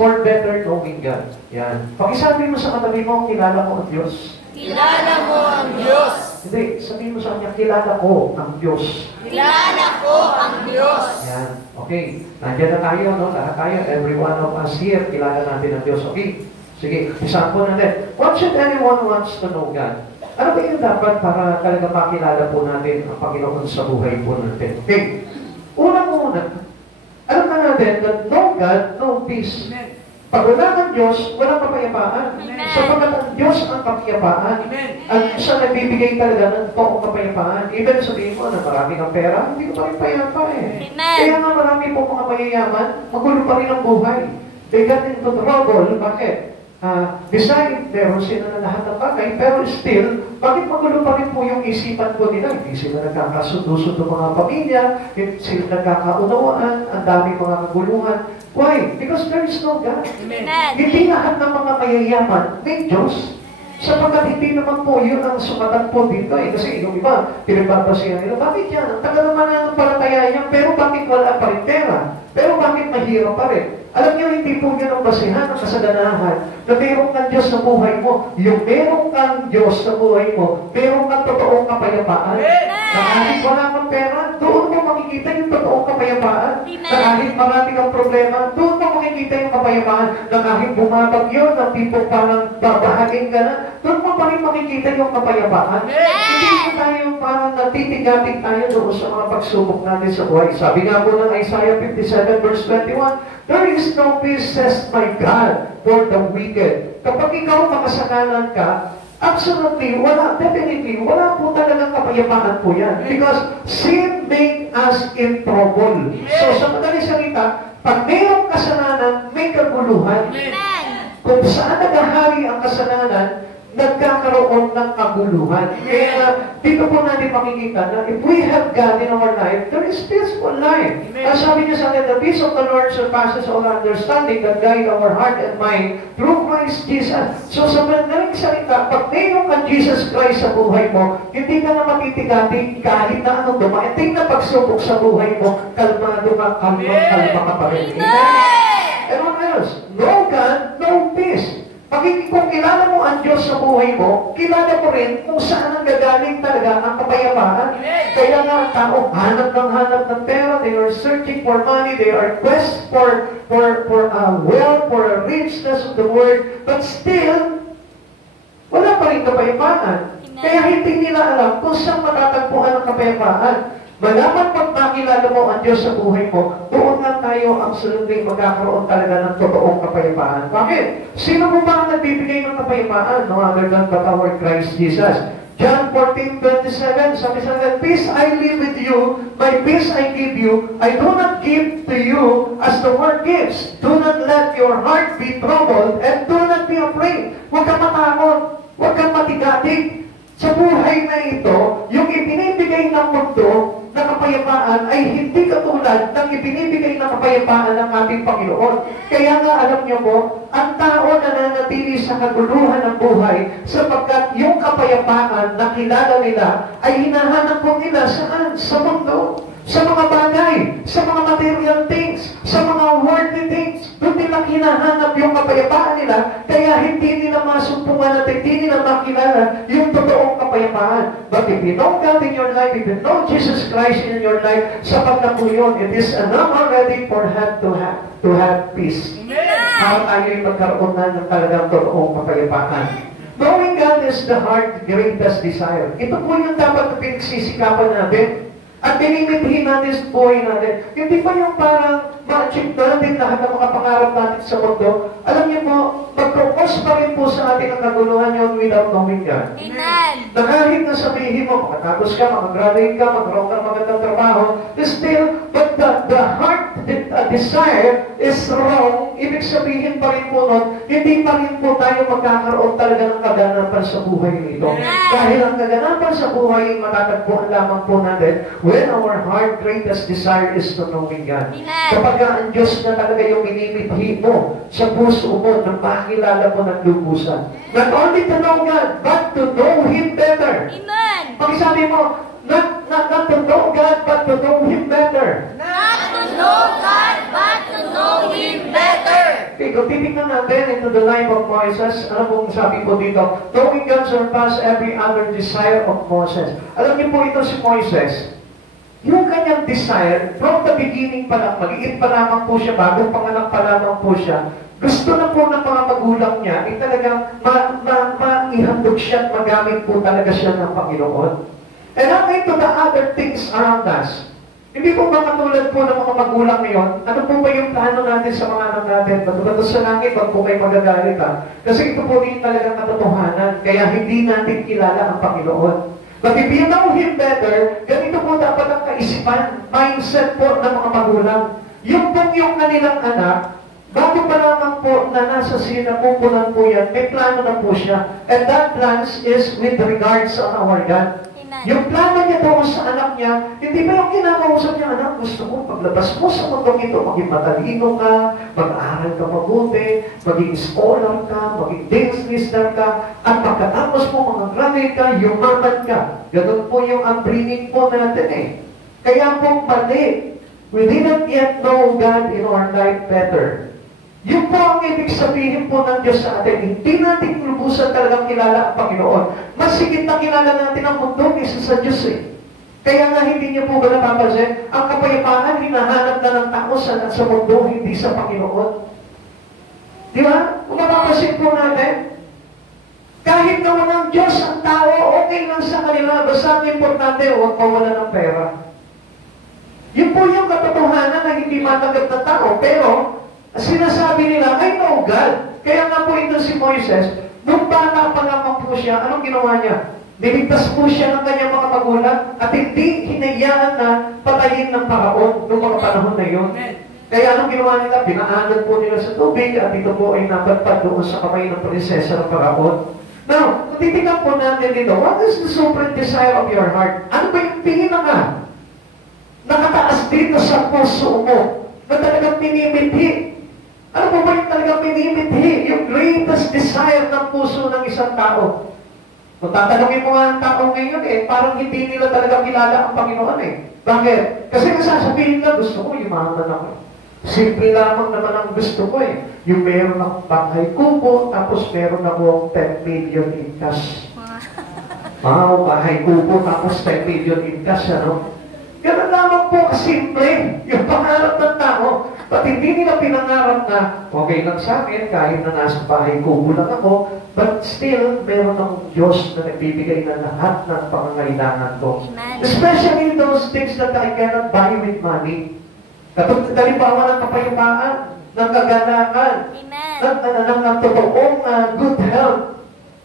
For better knowing God. Yan. Pakisabi mo sa katabi mo, kilala mo ang Diyos. Kilala mo ang Diyos. Hindi, sabihin mo sa kanya, kilala ko ang Diyos. Kilala ko ang Diyos. Yan. Okay. Nandiyan na tayo, no? Lahat tayo, every one of us here, kilala natin ang Diyos. Okay. Sige, isahan po natin. What should anyone wants to know God? Ano ba yung dapat para talaga makilala po natin ang Panginoon sa buhay po natin? Okay. Unang-una, alam na natin that no God, no peace. Pag wala ng Diyos, walang kapayapaan. Sapagkat ang Diyos ang kapayapaan. At siya nagbibigay talaga ng toong kapayapaan. Even sabihin mo na marami kang pera, hindi ko pa rin payapa eh. Kaya nga marami po mga mayayaman, magulo pa rin ang buhay. They got into trouble. Bakit? Besides, meron sila na lahat ng bagay, pero still, bakit magulo pa rin po yung isipan po nila? Hindi sila nagkakasundo-sundo mga pamilya, hindi sila nagkakaunawaan, ang dami mga kaguluhan. Why? Because there is no God. Hindi lahat ng mga mayayaman may Diyos. Sapagkat hindi naman po yun ang sumatan po dito eh. Kasi yung iba, pinagbabasihan nila, bakit yan? Ang tagal naman na ng palataya yan, pero bakit wala pa rin pera? Pero bakit mahirap pa rin? Alam niyo, hindi po yun ang basihan ng kasaganahan na meron kang Diyos sa buhay mo. Yung meron kang Diyos sa buhay mo, meron kang totoong kapayapaan. Na kahit wala kang pera, doon mo makikita yung totoong kapayapaan. Na kahit marami kang problema, doon mo makikita yung kapayapaan. Na kahit bumabagyo, na tipo parang babahagin ka na, doon mo pa rin makikita yung kapayapaan. Hindi mo tayo parang natitigating tayo doon sa mga pagsubok natin sa buhay. Sabi nga po ng Isaiah 57 verse 21, there is no peace, says my God, for the wicked. Kapag ikaw makasalanan ka, absolutely, wala, definitely, wala po talagang kapayapaan po yan. Because sin make us in trouble. So, sa madaling salita, pag mayroong kasalanan, may kaguluhan. Kung saan nagahari ang kasalanan, nagkakaroon ng kaguluhan. Kaya dito po natin makikita na if we have God in our life, there is peaceful life. As sabi niya sa atin, the peace of the Lord surpasses all understanding that guide our heart and mind through Christ Jesus. So sa madaling salita, pag mayroon ka Jesus Christ sa buhay mo, hindi ka na matitigati kahit na anong dumating na pagsubok sa buhay mo, kalmado ka, kalma ka pa rin. And what else? No God, no peace. Kung kilala mo ang Diyos sa buhay mo, kilala mo rin kung saan ang gagaling talaga ang kapayapaan. Kaya nga ang tao, hanap ng pera, they are searching for money, they are quest for wealth, for a richness of the world, but still, wala pa rin kapayapaan. Kaya hindi nila alam kung saan matatagpuan ang kapayapaan. Malaman pag nakilala mo ang Diyos sa buhay mo, doon lang tayo absolutely magkakaroon talaga ng totoong kapayapaan. Bakit? Sino po ba ang nagbibigay ng kapayapaan? No other than but our Christ Jesus. John 14:27, sabi sa akin, peace I leave with you, my peace I give you. I do not give to you as the world gives. Do not let your heart be troubled and do not be afraid. Huwag kang matakot, huwag kang matigatig. Sa buhay na ito, yung ibinibigay ng mundo na kapayapaan ay hindi katulad ng ibinibigay na kapayapaan ng ating Panginoon. Kaya nga alam niyo po, ang tao nananatili sa kaguluhan ng buhay sapagkat yung kapayapaan na kilala nila ay hinahanap po nila saan? Sa mundo. Sa mga bagay, sa mga material things, sa mga worldly things. Doon nila hinahanap yung kapayapaan nila, kaya hindi nila masumpungan at hindi nila makilala yung totoong kapayapaan. But if you know God in your life, if you know Jesus Christ in your life, sapat na po yun. It is enough already for him to have peace. Para tayo'y magkaroon na ng talagang totoong kapayapaan. Knowing God is the heart's greatest desire. Ito po yung dapat na pinagsisikapan natin. At pinimitihin natin sa buhay natin. Hindi pa yung parang ma-achieve natin lahat ng mga pangarap natin sa mundo. Alam niyo po, mag-propose pa rin po sa atin ang kaguluhan yun without knowing God. Amen. Na kahit na sabihin mo, makatapos ka, makagraduate ka, magkaroon ka ng magandang trabaho, still, but the heart desire is wrong. Ibig sabihin pa rin po nun, hindi pa rin po tayo magkakaroon talaga ng kaganapan sa buhay nito. Dahil ang kaganapan sa buhay, matatagpuan lamang po natin when our heart greatest desire is to knowing God. Kapag ang Diyos na talaga yung minimithi mo sa puso mo na makilala mo ng lubusan. Not only to know God, but to know Him better. Amen. Pag-sabi mo, not to know God, but to know Him better. Not to know God, but to know Him better. Okay, kung titignan natin into the life of Moses, ano pong sabi po dito? Knowing God surpassed every other desire of Moses. Alam niyo po ito si Moises, yung kanyang desire, from the beginning pa lang, maliit pa lamang po siya, bagong panganak pa lamang po siya, gusto na po ng mga magulang niya, ay talagang maihandog siya at magamit po talaga siya ng Panginoon. And hanggang to the other things around us. Hindi po ba katulad po ng mga magulang ngayon, ano po ba yung plano natin sa mga anak natin? Matulad sa langit, wag po kayo magagalit ha. Kasi ito po rin talagang katotohanan, kaya hindi natin kilala ang Panginoon. But if you know Him better, ganito po dapat ang kaisipan, mindset po ng mga magulang. Yung pong yung kanilang anak, bago pa lamang po na nasa sinapupunan po yan, may plano na po siya. And that plans is with regards on our God. Yung plano niya doon sa anak niya, hindi ba yung kinakausap niya, anak, gusto ko paglabas mo sa mundong ito, maging matalino ka, mag-aaral ka mabuti, maging scholar ka, maging dance listener ka, at pagkatapos mo mag-graduate ka, yumaman ka. Ganun po yung upbringing po natin eh. Kaya po mali. We didn't yet know God in our life better. Yun po ang ibig sabihin po ng Diyos sa atin. Hindi natin lubusan talagang kilala ang Panginoon. Mas higit na kilala natin ang mundo kaysa sa Diyos eh. Kaya nga hindi niyo po ba napapansin, ang kapayapaan hinahanap na ng tao sa mundo, hindi sa Panginoon. Di ba? Kung napapansin po natin, kahit na walang Diyos ang tao, okay lang sa kanila. Basta ang importante, huwag mawala ng pera. Yun po yung katotohanan na hindi matanggap na tao. Pero, sinasabi nila, I know God. Kaya nga po ito si Moises, nung bata pa lamang po siya, anong ginawa niya? Niligtas po siya ng kanyang mga magulang at hindi hinayaan na patayin ng Paraon noong mga panahon na yun. Kaya anong ginawa nila? Pinaanan po nila sa tubig at ito po ay napadpad doon sa kamay ng prinsesa ng Paraon. Now, kung titignan po natin dito, what is the supreme desire of your heart? Ano ba yung pinaka nakataas dito sa puso mo na talagang minimithi? Ano po ba yung talagang minimithi? Yung greatest desire ng puso ng isang tao. Kung tatanungin mo nga ang tao ngayon parang hindi nila talaga kilala ang Panginoon Bakit? Kasi sasabihin nila, gusto ko yumaman ako. Simple lamang naman ang gusto ko Yung meron akong bahay kubo, tapos meron akong 10 million in cash. Wow, bahay kubo, tapos 10 million in cash, ano? Ganun lamang po kasimple yung pangarap ng tao. At hindi nila pinangarap na, okay lang sa akin, kahit na nasa bahay kubo lang ako, but still, meron akong Diyos na nagbibigay ng lahat ng pangangailangan ko. Especially those things that I cannot buy with money. Halimbawa ng kapayapaan, ng kaganahan, ng totoong good health.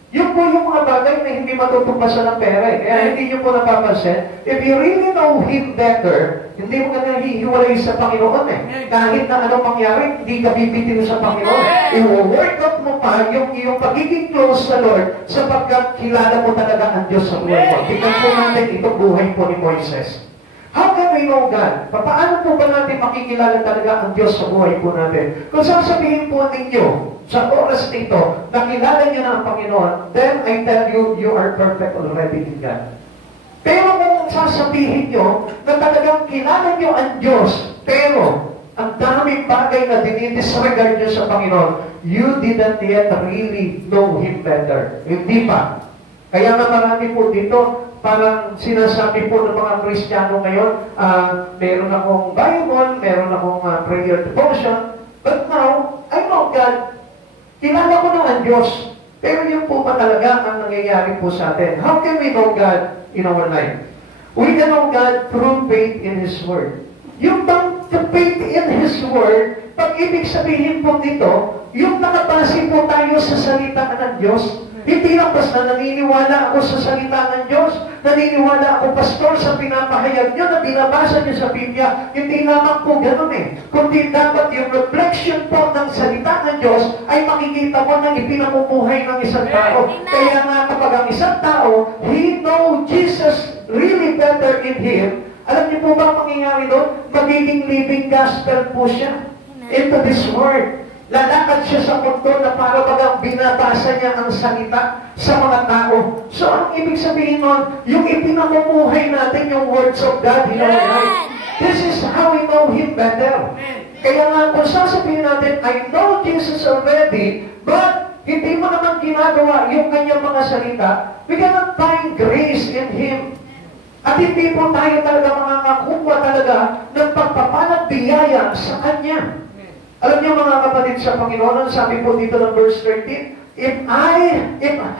Yun po yung mga bagay na hindi matutupasan ng pera Kaya hindi nyo po napapansin, if you really know Him better, hindi mo ka nahihiwalay sa Panginoon Kahit na anong mangyari, hindi ka bibitin sa Panginoon. I-work out mo pa yung iyong pagiging close sa Lord sapagkat kilala mo talaga ang Diyos sa buhay mo. Tingnan po natin itong buhay po ni Moises. How can we know God? Paano po ba natin makikilala talaga ang Diyos sa buhay po natin? Kung sasabihin po ninyo, sa oras nito, nakilala niyo na ang Panginoon, then I tell you, you are perfect already in God. Pero kung sasabihin niyo na talagang kilala niyo ang Diyos, pero ang daming bagay na dinidisregard niyo sa Panginoon, you didn't yet really know Him better. Hindi pa. Kaya na marami po dito, parang sinasabi po ng mga Kristiyano ngayon, meron akong Bible, meron akong prayer devotion, but now, I know God. Kilala ko na ang Diyos. Pero yun po ba talaga ang nangyayari po sa atin? How can we know God in our life? We can know God through faith in His Word. Yung bang faith in His Word, pag ibig sabihin po dito, yung nakabase po tayo sa salita ng Diyos, hindi lang basta naniniwala ako sa salita ng Diyos, naniniwala ako, pastor, sa pinapahayag nyo na binabasa nyo sa Biblia, hindi lamang po ganun kundi dapat yung reflection po ng salita ng Diyos ay makikita mo ng ipinamumuhay ng isang tao. Kaya nga kapag ang isang tao, he know Jesus really better in him, alam niyo po ba mangyayari doon? Magiging living gospel po siya into this word. Lalakad siya sa mundo na para bagang binabasa niya ang salita sa mga tao. So, ang ibig sabihin nun, yung ipinamumuhay natin yung words of God in our life. This is how we know Him better. Kaya nga, kung sasabihin natin, I know Jesus already, but hindi mo naman ginagawa yung kanyang mga salita, we cannot find grace in Him. At hindi po tayo talaga makakakuha talaga ng pagpapalat biyaya sa Kanya. Alam niyo mga kapatid sa Panginoon, sabi po dito ng verse 13, If I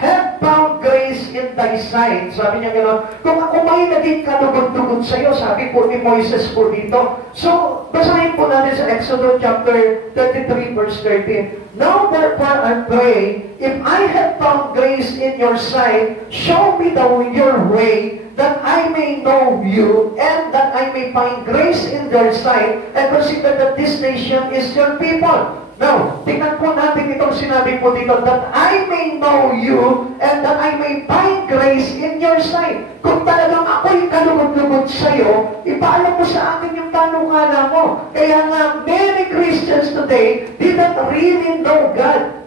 have found grace in thy sight, sabi niya gano'n, kung ako may naging kalugod-lugod sa iyo, sabi po ni Moises po dito. So, basahin po natin sa Exodus chapter 33, verse 13. Now therefore I pray, if I have found grace in your sight, show me your way, that I may know you, and that I may find grace in your sight, and consider that this nation is your people. Now, tingnan po natin itong sinabi po dito, that I may know you, and that I may find grace in your sight. Kung talagang ako'y kalugod-lugod sa'yo, ipaalam mo sa akin yung tanungala mo. Kaya nga, many Christians today didn't really know God.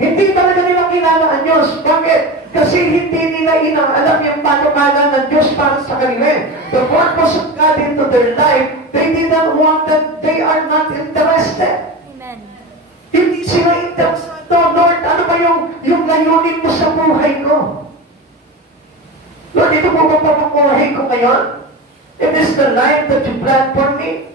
Hindi talaga nila kilala ang Diyos. Bakit? Kasi hindi nila inaalam yung panukala ng Diyos para sa kanila. The purpose of God into their life, they didn't want that, they are not interested. Hindi sila interested. Lord, ano ba yung layunin mo sa buhay ko? Lord, ito po ba pamamuhay ko ngayon? It is the life that you planned for me.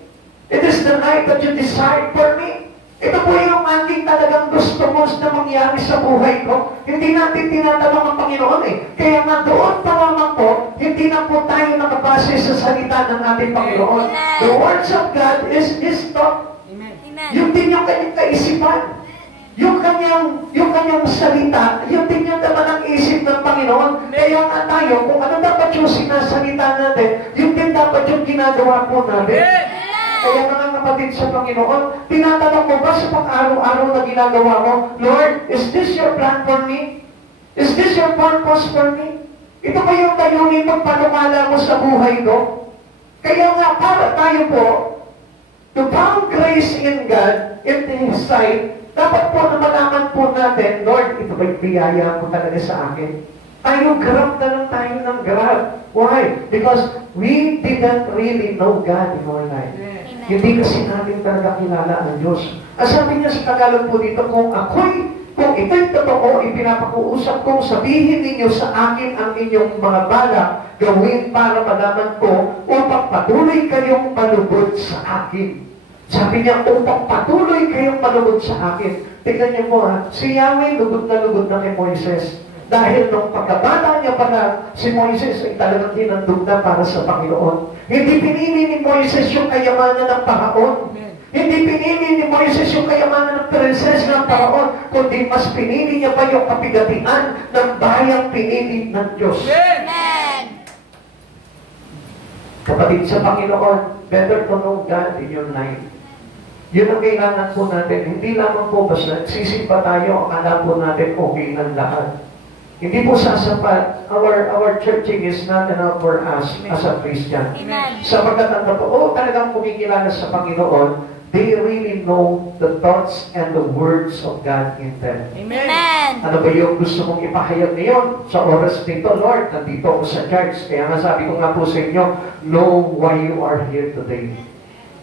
It is the life that you desired for me. Ito po yung aking talagang gusto mo na mangyari sa buhay ko. Hindi natin tinatanong ang Panginoon eh. Kaya nga doon pa lamang po, hindi na po tayo nakabase sa salita ng ating Panginoon. The words of God is His thought. Yung din yung kanyang kaisipan, yung kanyang salita, yung din yung naman ang isip ng Panginoon. Kaya nga tayo, kung ano dapat yung sinasalita natin, yung din dapat yung ginagawa po natin. Kaya mga kapatid sa Panginoon, tinatanong mo ba sa pang-araw-araw na ginagawa mo, Lord, is this your plan for me? Is this your purpose for me? Ito ba yung layunin pagpanukala mo sa buhay ko? Kaya nga, para tayo po, to found grace in God, in His sight, dapat po na malaman po natin, Lord, ito ba'y biyaya ko talaga sa akin? Tayo, grab na lang tayo ng grab. Why? Because we didn't really know God in our life. Hindi kasi natin talaga kilala ang Diyos. Ang sabi niya sa Tagalog po dito, kung ito'y totoo, ipinapakuusap kong sabihin ninyo sa akin ang inyong mga balak, gawin para malaman ko, upang patuloy kayong malugod sa akin. Sabi niya, upang patuloy kayong malugod sa akin. Tignan niyo po ha, si Yahweh lugod na kay Moises. Dahil nung pagkabata niya pala, si Moises ay talagang hinandog na para sa Panginoon. Hindi pinili ni Moises yung kayamanan ng Paraon. Hindi pinili ni Moises yung kayamanan ng prinsesa ng Paraon, kundi mas pinili niya pa yung kapigatian ng bayang pinili ng Diyos. Amen. Kapatid sa Panginoon, better to know God in your life. Yun ang kailangan po natin. Hindi lamang po basta sisimpa tayo, akala po natin okay ng lahat. Hindi po sasapat. Our churching is not enough for us as a Christian. Amen. Sapagkat ang totoo talagang kumikilala sa Panginoon, they really know the thoughts and the words of God in them. Amen. Ano ba yung gusto mong ipahayag ngayon sa oras nito, Lord? Nandito ako sa church. Kaya nga sabi ko nga po sa inyo, know why you are here today.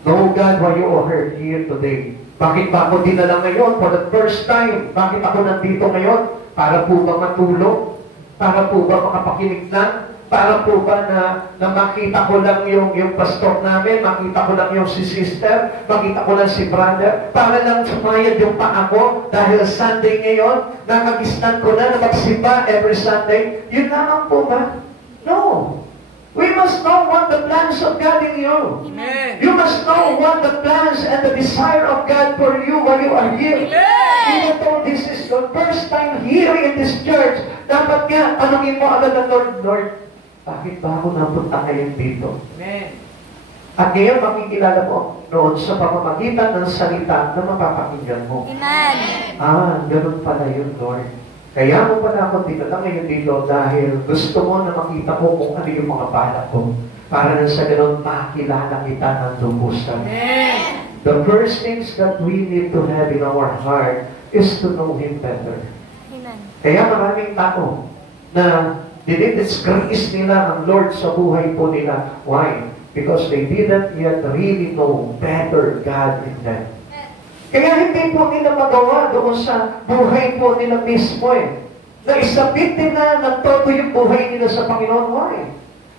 Know God why you are here today. Bakit ba ako dinala ngayon for the first time? Bakit ako nandito ngayon? Para po ba matulog? Para po ba makapakinig lang? Para po ba na makita ko lang yung pastor namin, makita ko lang yung si sister, makita ko lang si brother, para lang sumayad yung paa ko dahil Sunday ngayon, nakagisnan ko na magsimba every Sunday. Yun lamang po ba? No. We must know what the plans of God in you. Amen. You must know what the plans and the desire of God for you while you are here. Even though this is the first time here in this church, dapat nga, tanungin mo agad ang Lord, bakit ba ako napunta ngayon dito? Amen. At ngayon makikilala mo noon sa pamamagitan ng salita na mapapakinggan mo. Amen. Ganun pala yun, Lord. Kaya mo pala ako dinala ngayon dito dahil gusto mo na makita ko kung ano yung mga balak ko. Para na sa ganun, makilala kita ng lubusan. Amen. The first things that we need to have in our heart is to know Him better. Amen. Kaya maraming tao na dinidisgrace nila ang Lord sa buhay po nila. Why? Because they didn't yet really know better God in them. Kaya hindi po nila magawa doon sa buhay po nila mismo na isabit nila ng todo yung buhay nila sa Panginoon. Why?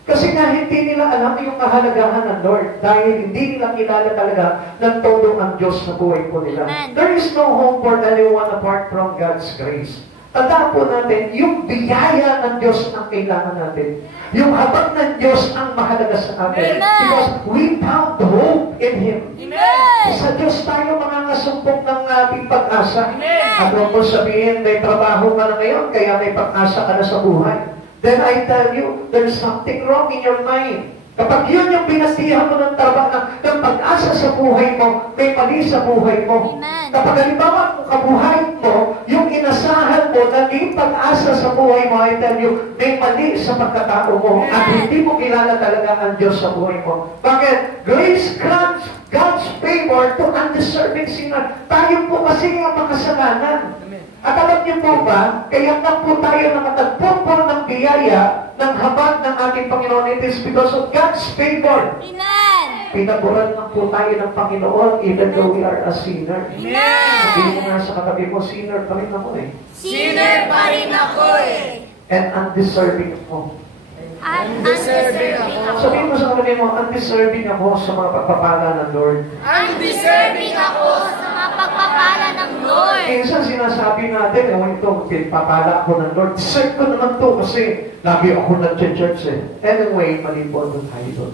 Kasi nga hindi nila alam yung kahalagahan ng Lord dahil hindi nila kilala talaga ng todo ang Diyos sa buhay po nila. Amen. There is no hope for anyone apart from God's grace. Tandaan po natin, yung biyaya ng Diyos ang kailangan natin. Yung habag ng Diyos ang mahalaga sa atin. Amen. Because we found hope in Him. Amen. Sa Diyos tayo makakasumpok ng ating pag-asa. Amen. At huwag mo sabihin, may trabaho ka na ngayon, kaya may pag-asa ka na sa buhay. Then I tell you, there's something wrong in your mind. Kapag yun yung pinasihan mo ng trabaho, ng pag-asa sa buhay mo, may mali sa buhay mo. Amen. Kapag halimbawa kung kabuhay mo, yung inasahan mo, naging pag-asa sa buhay mo, I tell you, may mali sa pagkatao mo. At hindi mo kilala talaga ang Diyos sa buhay mo. Bakit? Grace grants God's favor to undeserving sinner. Tayo po kasi ang makasalanan. At alam niyo po ba, kaya na po tayo nakatagpo po ng biyaya ng habag ng ating Panginoon. It is because of God's favor. Amen. Pinaguran lang po tayo ng Panginoon even though we are a sinner. Amen. Sabihin mo nga sa katabi mo, sinner pa rin ako Sinner pa rin ako And undeserving ako. Undeserving ako. Sabihin mo sa katabi mo, undeserving ako sa mga pagpapala ng Lord. Undeserving ako sa mga pagpapala ng Lord. Minsan sinasabi natin, ito, pinapapala ako ng Lord. Deserve ko naman to kasi lagi ako nag-church Anyway, mali po doon tayo doon.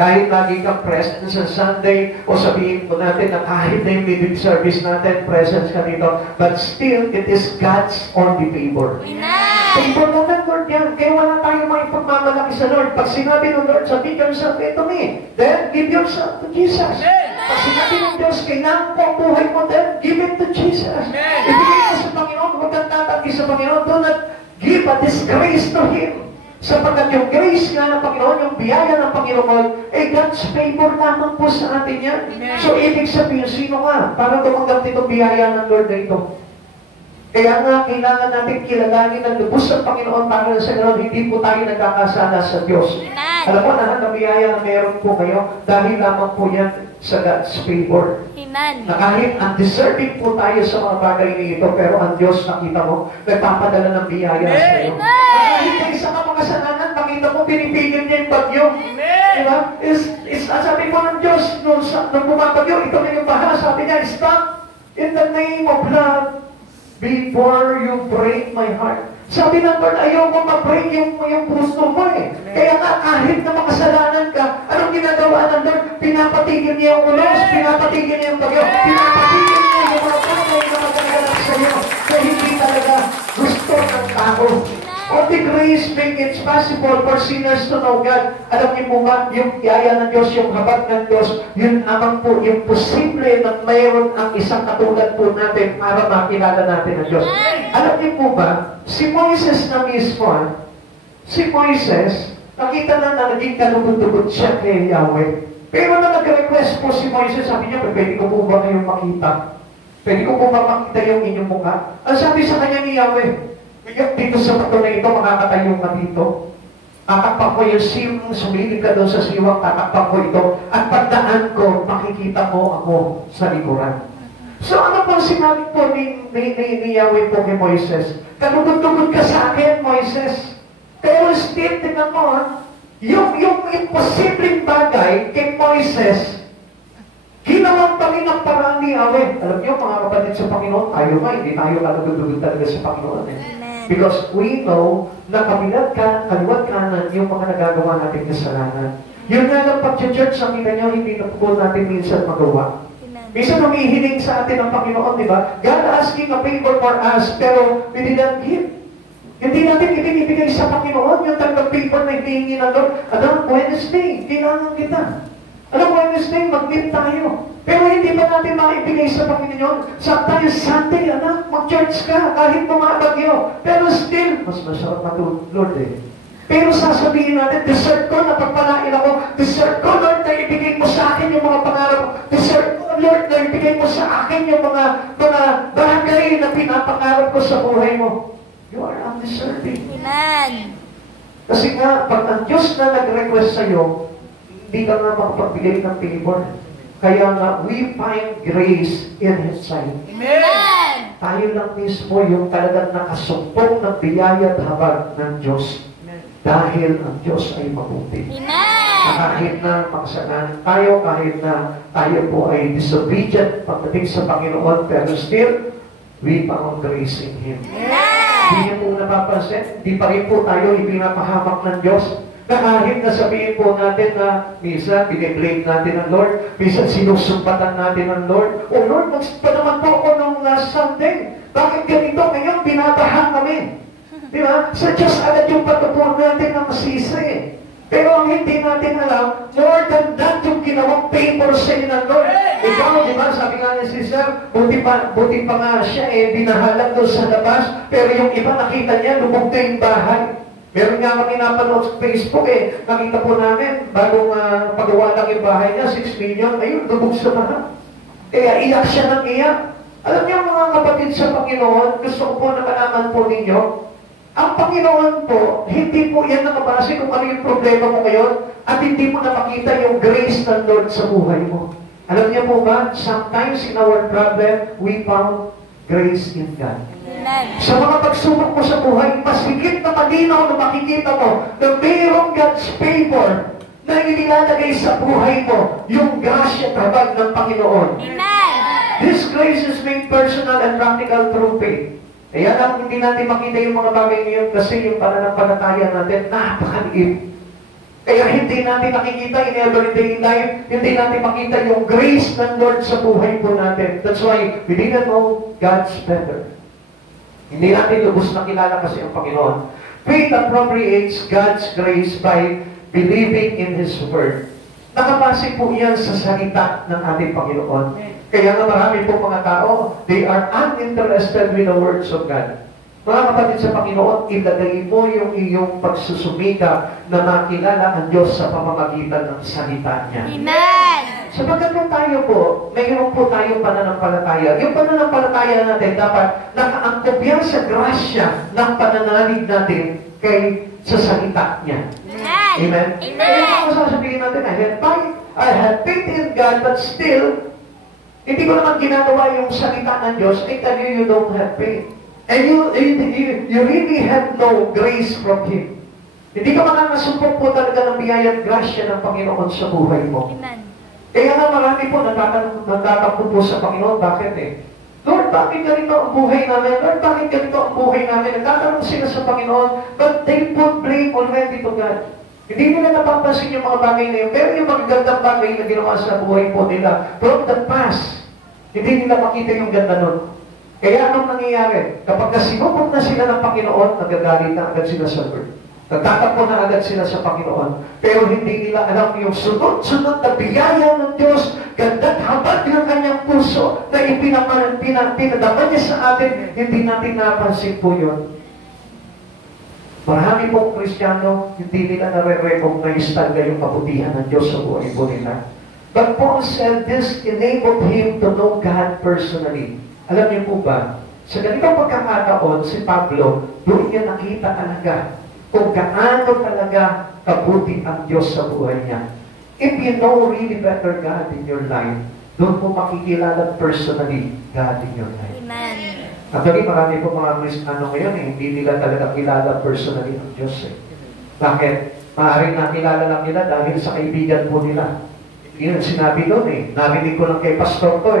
Kahit lagi kang present sa Sunday, o sabihin po natin na kahit na yung meeting service natin, presence ka dito, but still, it is God's only favor. Amen. Favor lang ng Lord yan. Kaya wala tayong maipagmamalaki sa Lord. Pag sinabi ng Lord, sabi yourself to me, then give yourself to Jesus. Pag sinabi ng Diyos, kailangan ko ang buhay mo, then give it to Jesus. Ibigay mo sa Panginoon, huwag kang tatanggi sa Panginoon, do not give a disgrace to Him. Sapagkat yung grace nga ng Panginoon, yung biyaya ng Panginoon, God's favor lamang po sa atin yan. So, ibig sabihin, sino ka para tumanggap nitong biyaya ng Lord na ito? Kaya nga, kailangan natin kilalanin ang lubos ng Panginoon para sa ganoon, hindi po tayo nagkakasala sa Diyos. Amen. Alam mo, lahat ng biyaya na meron po kayo, dahil lamang po yan sa God's favor. Amen. Na kahit undeserving po tayo sa mga bagay nito, pero ang Diyos, nakita mo, nagpapadala ng biyaya sa iyo. Kahit na isa ka makasalanan, makita mo, pinipigil niya yung bagyo. Diba? Sabi po ng Diyos, nung bumabagyo, ito na yung baha, sabi niya, stop in the name of love before you break my heart. Sabi ng Lord, ayaw ko ma-break yung puso mo Kaya nga, kahit na makasalanan ka, anong ginagawa ng Lord? Pinapatigil niya yung ulos, pinapatigil niya yung bagyo, pinapatigil niya yung mga bagay na magagalak sa iyo. Kaya hindi talaga gusto ng tao. Only grace make it possible for sinners to know God. Alam niyo po ba, yung yaya ng Diyos, yung habag ng Diyos, yun amang po, yung posible na mayroon ang isang katulad po natin para makilala natin ang Diyos. Alam niyo po ba, si Moises na mismo, si Moises, nakita na naging kalugod-lugod siya kay Yahweh. Pero na nag-request po si Moises, sabi niya, pwede ko po ba kayong makita? Pwede ko po ba makita yung inyong mukha? Ang sabi sa kanya ni Yahweh, dito sa bato na ito, makakatayo ka dito. Tatakpan ko yung siwang, sumilip ka doon sa siwang, tatakpan ko ito. At pagdaan ko, makikita mo ako sa likuran. So ano po sinabi po ni Yahweh po kay Moises? Kalugod-lugod ka sa akin, Moises. Pero still, tingnan mo, yung imposibleng bagay kay Moises, ginawang Panginoon parang ni Yahweh. Alam niyo, mga kapatid sa Panginoon, tayo nga, hindi tayo kalugod-lugod talaga sa Panginoon. Because we know na kaliwat kanan yung mga nagagawa natin kasalanan. Yun nga lang pag-church, nakita niyo, hindi na po natin minsan magawa. Minsan humihiling sa atin ang Panginoon, di ba? God asking a favor for us, pero we didn't give. Hindi natin ibinibigay sa Panginoon yung talagang favor na hinihingi ng Lord. Alam, Wednesday, kailangan kita. Alam, Wednesday, mag-meet tayo. Pero hindi ba natin maibigay sa Panginoon? Sa tayo Sunday, anak, mag-church ka, kahit bumabagyo. Pero still, mas masarap matulog, Pero sasabihin natin, deserve ko na pagpalain ako. Deserve ko, Lord, na ibigay mo sa akin yung mga pangarap. Deserve ko, Lord, na ibigay mo sa akin yung mga bagay na pinapangarap ko sa buhay mo. You are undeserving. Amen. Kasi nga, pag ang Diyos na nag-request sa'yo, hindi ka nga makapagbigay ng favor. Kaya nga, we find grace in His sight. Amen. Tayo lang mismo yung talagang nakasumpong ng biyaya at habag ng Diyos. Dahil ang Diyos ay mabuti. Amen. Kahit na makasalanan tayo, kahit na tayo po ay disobedient pagdating sa Panginoon, pero still, we found grace in Him. Hindi niyo po napapansin, di pa rin po tayo ipinapahamak ng Diyos. Kahit na sabihin po natin na minsan biniblame natin ang Lord, minsan sinusumpatan natin ang Lord. O Lord, magsipa naman po ako nung last Sunday. Bakit ganito? Ngayon, binabahan kami. Di ba? Sa Diyos agad yung patutuan natin na masisi. Pero ang hindi natin alam, more than that yung ginawang favor sa inyo ng Lord. Ikaw, di ba, sabi nga ni Sister, buti pa nga siya binahalag doon sa labas, pero yung iba nakita niya, lubog na yung bahay. Meron nga kami napanood sa Facebook nakita po namin, bagong pagawa lang yung bahay niya, 6 million, ayun, lubog sa bahay. Kaya iyak siya ng iyak. Alam niyo mga kapatid sa Panginoon, gusto ko po na malaman po ninyo, ang Panginoon po, hindi po yan nakabase kung ano yung problema mo ngayon at hindi mo napakita yung grace ng Lord sa buhay mo. Alam niyo po ba, sometimes in our problem, we found grace in God. Amen. Sa mga pagsubok mo sa buhay, mas higit na malinaw na makikita mo na mayroong God's favor na inilalagay sa buhay mo, yung grasya tabag ng Panginoon. Amen. This grace is made personal and practical through faith. Kaya lang, hindi natin makita yung mga bagay ngayon kasi yung pananampalataya natin, napakaliit. Kaya hindi natin nakikita in everyday life, hindi natin makita yung grace ng Lord sa buhay po natin. That's why we didn't know God's better. Hindi natin lubos na kilala kasi ang Panginoon. Faith appropriates God's grace by believing in His Word. Nakapasig po yan sa salita ng ating Panginoon. Kaya nga marami po mga tao, they are uninterested with the words of God. Mga kapatid sa Panginoon, ilagay mo yung iyong pagsusumika na makilala ang Diyos sa pamamagitan ng salita niya. Amen. Sapagkat po tayo po, mayroon po tayong pananampalataya. Yung pananampalataya natin dapat nakaangkop yan sa grasya ng pananalig natin sa salita niya. Amen. Amen? Amen. Kaya kung sasabihin natin, I had faith in God, but still, hindi ko naman ginagawa yung salita ng Diyos, I tell you, you don't have faith. And you really have no grace from Him. Hindi ka makakasumpok po talaga ng biyaya at grasya ng Panginoon sa buhay mo. Amen. Kaya nga marami po natatakbo po sa Panginoon. Bakit Lord, bakit ganito ang buhay namin? Lord, bakit ganito ang buhay namin? Nagtatanong sila sa Panginoon, but they put blame already to God. Hindi nila napapansin yung mga bagay na yun. Pero yung magagandang bagay na ginawa sa buhay po nila, from the past, hindi nila makita yung ganda nun. Kaya anong nangyayari? Kapag sinubok na sila ng Panginoon, nagagalit na agad sila sa Lord. Nagtatakbo na agad sila sa Panginoon. Pero hindi nila alam yung sunod-sunod na biyaya ng Diyos, ganda't habag ng kanyang puso na pinadaman niya sa atin, hindi natin napansin po yun. Marami pong Kristiyano, hindi nila nare-recognize talaga yung kabutihan ng Diyos sa buhay po nila. But Paul said this enabled him to know God personally. Alam niyo po ba, sa ganitong pagkakataon, si Pablo, doon niya nakita talaga kung gaano talaga kabuti ang Diyos sa buhay niya. If you know really better God in your life, doon mo makikilala personally God in your life. Amen. Actually, marami po mga Kristiyano ngayon hindi nila talaga kilala personally ang Diyos Bakit? Maaaring nakilala lang nila dahil sa kaibigan po nila. Yun ang sinabi doon Narinig ko lang kay pastor to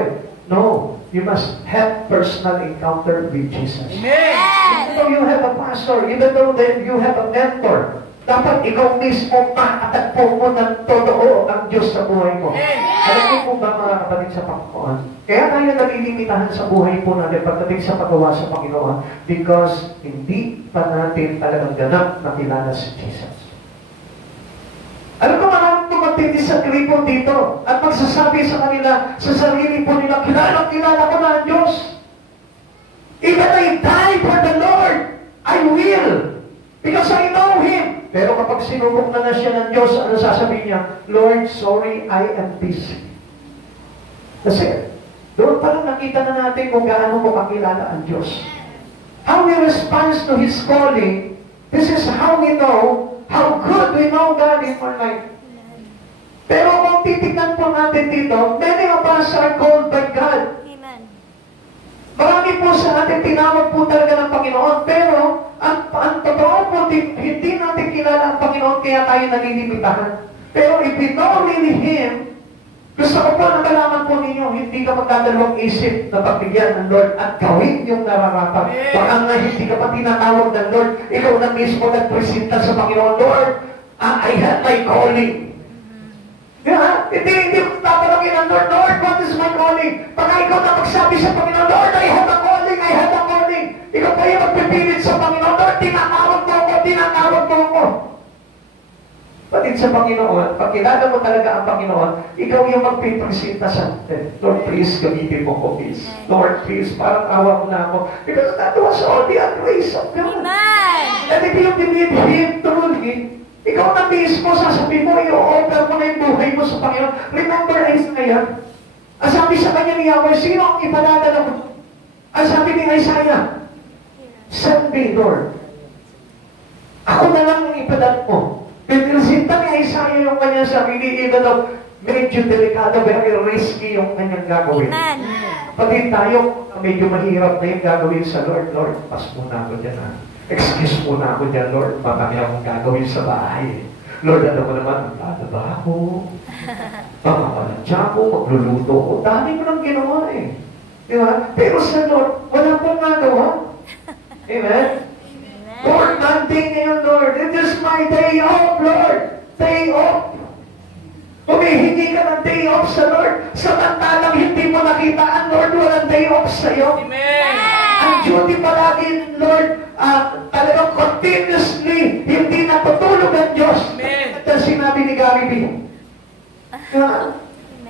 No, you must have personal encounter with Jesus. Amen. Even though you have a pastor, even though you have a mentor, dapat ikaw mismo makatagpo mo ng totoo ang Diyos sa buhay mo. Alam niyo po ba mga kapatid sa Panginoon? Kaya tayo nalilimitahan sa buhay po natin pagdating sa paggawa sa Panginoon because hindi pa natin talagang ganap na kilala si Jesus. Alam mo, maraming magdi-disagree po dito at magsasabi sa kanila, sa sarili po nila, kilala ko na ang Diyos. Even I die for the Lord, I will. Because I know Him. Pero kapag sinubok na siya ng Diyos, ano sasabihin niya? Lord, sorry, I am busy. Kasi, doon pa lang nakita na natin kung gaano mo kakilala ang Diyos. How we respond to His calling, this is how we know how good we know God in our life. po natin dito, many of us are called by God. Amen. Marami po sa atin tinawag po talaga ng Panginoon, pero ang totoo po, hindi natin kilala ang Panginoon kaya tayo nalilimitahan. Pero if we know really Him, gusto ko po na malaman po ninyo, hindi ka magdadalawang isip na pagbigyan ng Lord at gawin yung nararapat. Baka nga hindi ka pa tinatawag ng Lord, ikaw na mismo nagpresenta sa Panginoon, Lord, I have my calling. Hindi mo tatanungin ng Lord, Lord, what is my calling? Pagka ikaw na magsabi sa Panginoon, Lord, I have a calling, I have a calling. Ikaw pa yung magpipilit sa Panginoon, Lord, tinatawag mo ako, tinatawag mo ako. Patid sa Panginoon, pag kilala mo talaga ang Panginoon, ikaw yung magpipresenta sa atin. Lord, please, gamitin mo ko, please. Lord, please, parang awa mo na ako. Because that was all the grace of God. Amen. And if you believe Him truly, ikaw na mismo, sasabihin mo, i-offer mo na yung buhay mo sa Panginoon. Remember Isaiah? Ang sabi sa kanya ni Yahweh, sino ang ipadadala mo? Ang sabi ni Isaiah, send me, Lord. Ako na lang ang ipadala mo. Pinresinta ni Isaiah yung kanyang sarili, even though medyo delikado, very risky yung kanyang gagawin. Amen. Pati tayo, medyo mahirap na yung gagawin sa Lord. Lord, pas muna ako dyan ha. Excuse muna ako dyan, Lord. Marami akong gagawin sa bahay. Lord, alam mo naman, maglalaba ako. Mamamadya ako, magluluto ako. Dami ko nang ginawa eh. Di ba? Pero sa Lord, wala pong nagawa. Amen? Lord, Monday ngayon, Lord. It is my day off, Lord. Day off. Humihingi ka ng day off sa Lord. Samantalang hindi mo nakita ang Lord, walang day off sa'yo. Amen. Ang duty palagi, Lord, talagang continuously, hindi natutulog ang Diyos. At ang sinabi ni Gary B.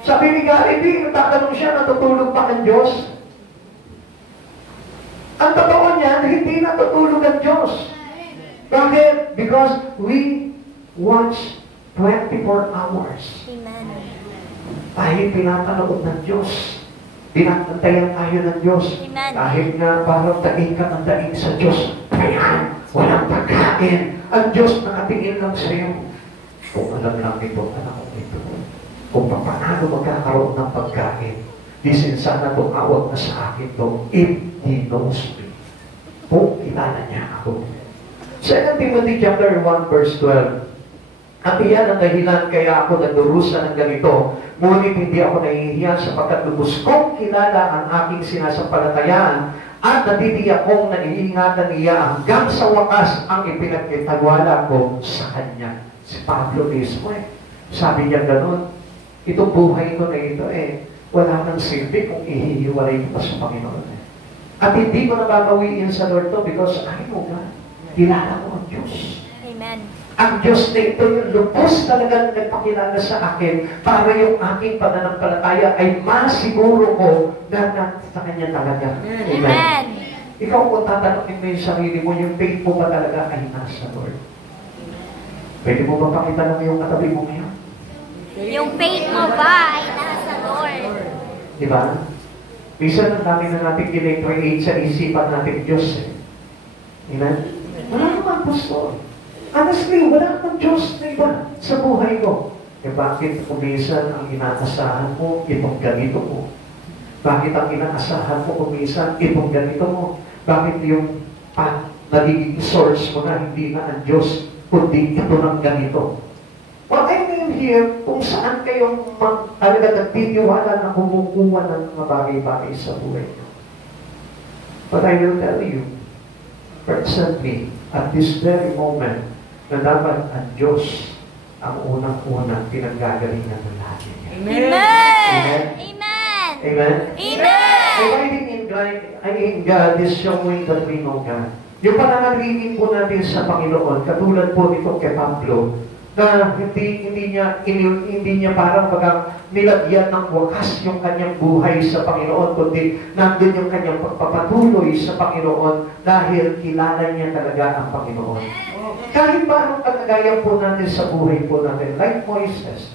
Sabi ni Gary B, tatanong siya, natutulog pa ang Diyos? Ang totoo niyan, hindi natutulog ang Diyos. Bakit? Because we watch 24 hours. Amen. Tayo pinapanood ng Diyos. Pinapantayan tayo ng Diyos. Amen. Kahit nga parang daing ka ng daing sa Diyos. Kaya, walang pagkain. Ang Diyos nakatingin lang sa iyo. Kung alam lang ito, anak ko ito. Kung paano magkakaroon ng pagkain. Disin sana tumawag na sa akin to, if He knows me. Kung kilala niya ako. 2 Timothy chapter 1 verse 12. At iyan ang dahilan kaya ako nagdurusa ng ganito, ngunit hindi ako nahihiyan sapagkat lubos kong kilala ang aking sinasampalatayaan at natitiyak kong naiingatan niya hanggang sa wakas ang ipinagkitagwala ko sa Kanya. Si Pablo mismo sabi niya ganun, itong buhay ko na ito wala nang silbi kung ihihiwalay ko pa sa Panginoon. At hindi ko nababawiin sa Lord to because I know God. Kilala ko ang Diyos. Amen. Ang Diyos na ito yung lubos talagang nagpakilala sa akin para yung aking pananampalataya ay masiguro ko na sa Kanya talaga. Amen. Ikaw kung tatanungin mo yung sarili mo, yung faith mo ba talaga ay nasa Lord? Pwede mo ba pakita lang yung katabi mo ngayon? Yung faith mo ba ay nasa Lord? Diba? Minsan ang dami na natin kinecreate sa isipan natin Diyos. Amen? Wala naman, Pastor. Honestly, wala kang Diyos na iba sa buhay ko. Bakit kumisan ang inaasahan mo, itong ganito mo? Bakit ang inaasahan mo kumisan, itong ganito mo? Bakit yung nagiging source mo na hindi na ang Diyos, kundi ito ng ganito? What I mean here, kung saan kayong talaga nagtitiwala na kumukuha ng mga bagay-bagay sa buhay niyo. But I will tell you, presently, at this very moment, na dapat ang Diyos ang unang-unang pinanggagalingan ng lahat niya. Amen. Amen. Amen. Amen? Amen. Abiding in God is showing that we know God. Yung pananalimin po natin sa Panginoon, katulad po nito kay Pablo, na hindi niya parang nilagyan ng wakas yung kanyang buhay sa Panginoon, kundi nandun yung kanyang pagpapatuloy sa Panginoon dahil kilala niya talaga ang Panginoon. Kahit pa anong kalagayan po natin sa buhay po natin, like Moises,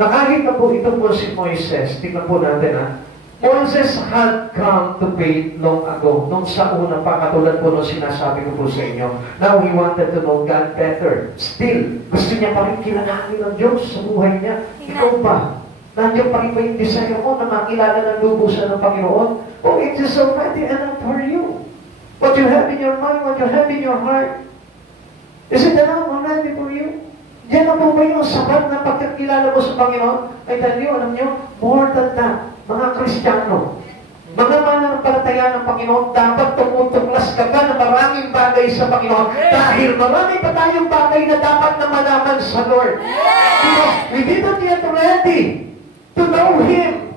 na kahit na po ito po si Moises, tingnan po natin Moses had come to faith long ago. Nung sa una pa, katulad po nung sinasabi ko po sa inyo, now he wanted to know God better. Still, gusto niya pa rin kilalanin ng Diyos sa buhay niya. Ikaw ba? Nandiyan pa rin ba yung desire mo na makilala ng lubusan ng Panginoon? Oh, it is already enough for you. What you have in your mind, what you have in your heart, is it enough already for you? Yan na po ba yung sapat na pagkakilala mo sa Panginoon? I tell you, alam nyo, more than that, mga Kristiyano, mga mananampalataya ng Panginoon, dapat tumutuklas ka pa ng maraming bagay sa Panginoon dahil marami pa tayong bagay na dapat na malaman sa Lord. Because we didn't yet ready to know Him.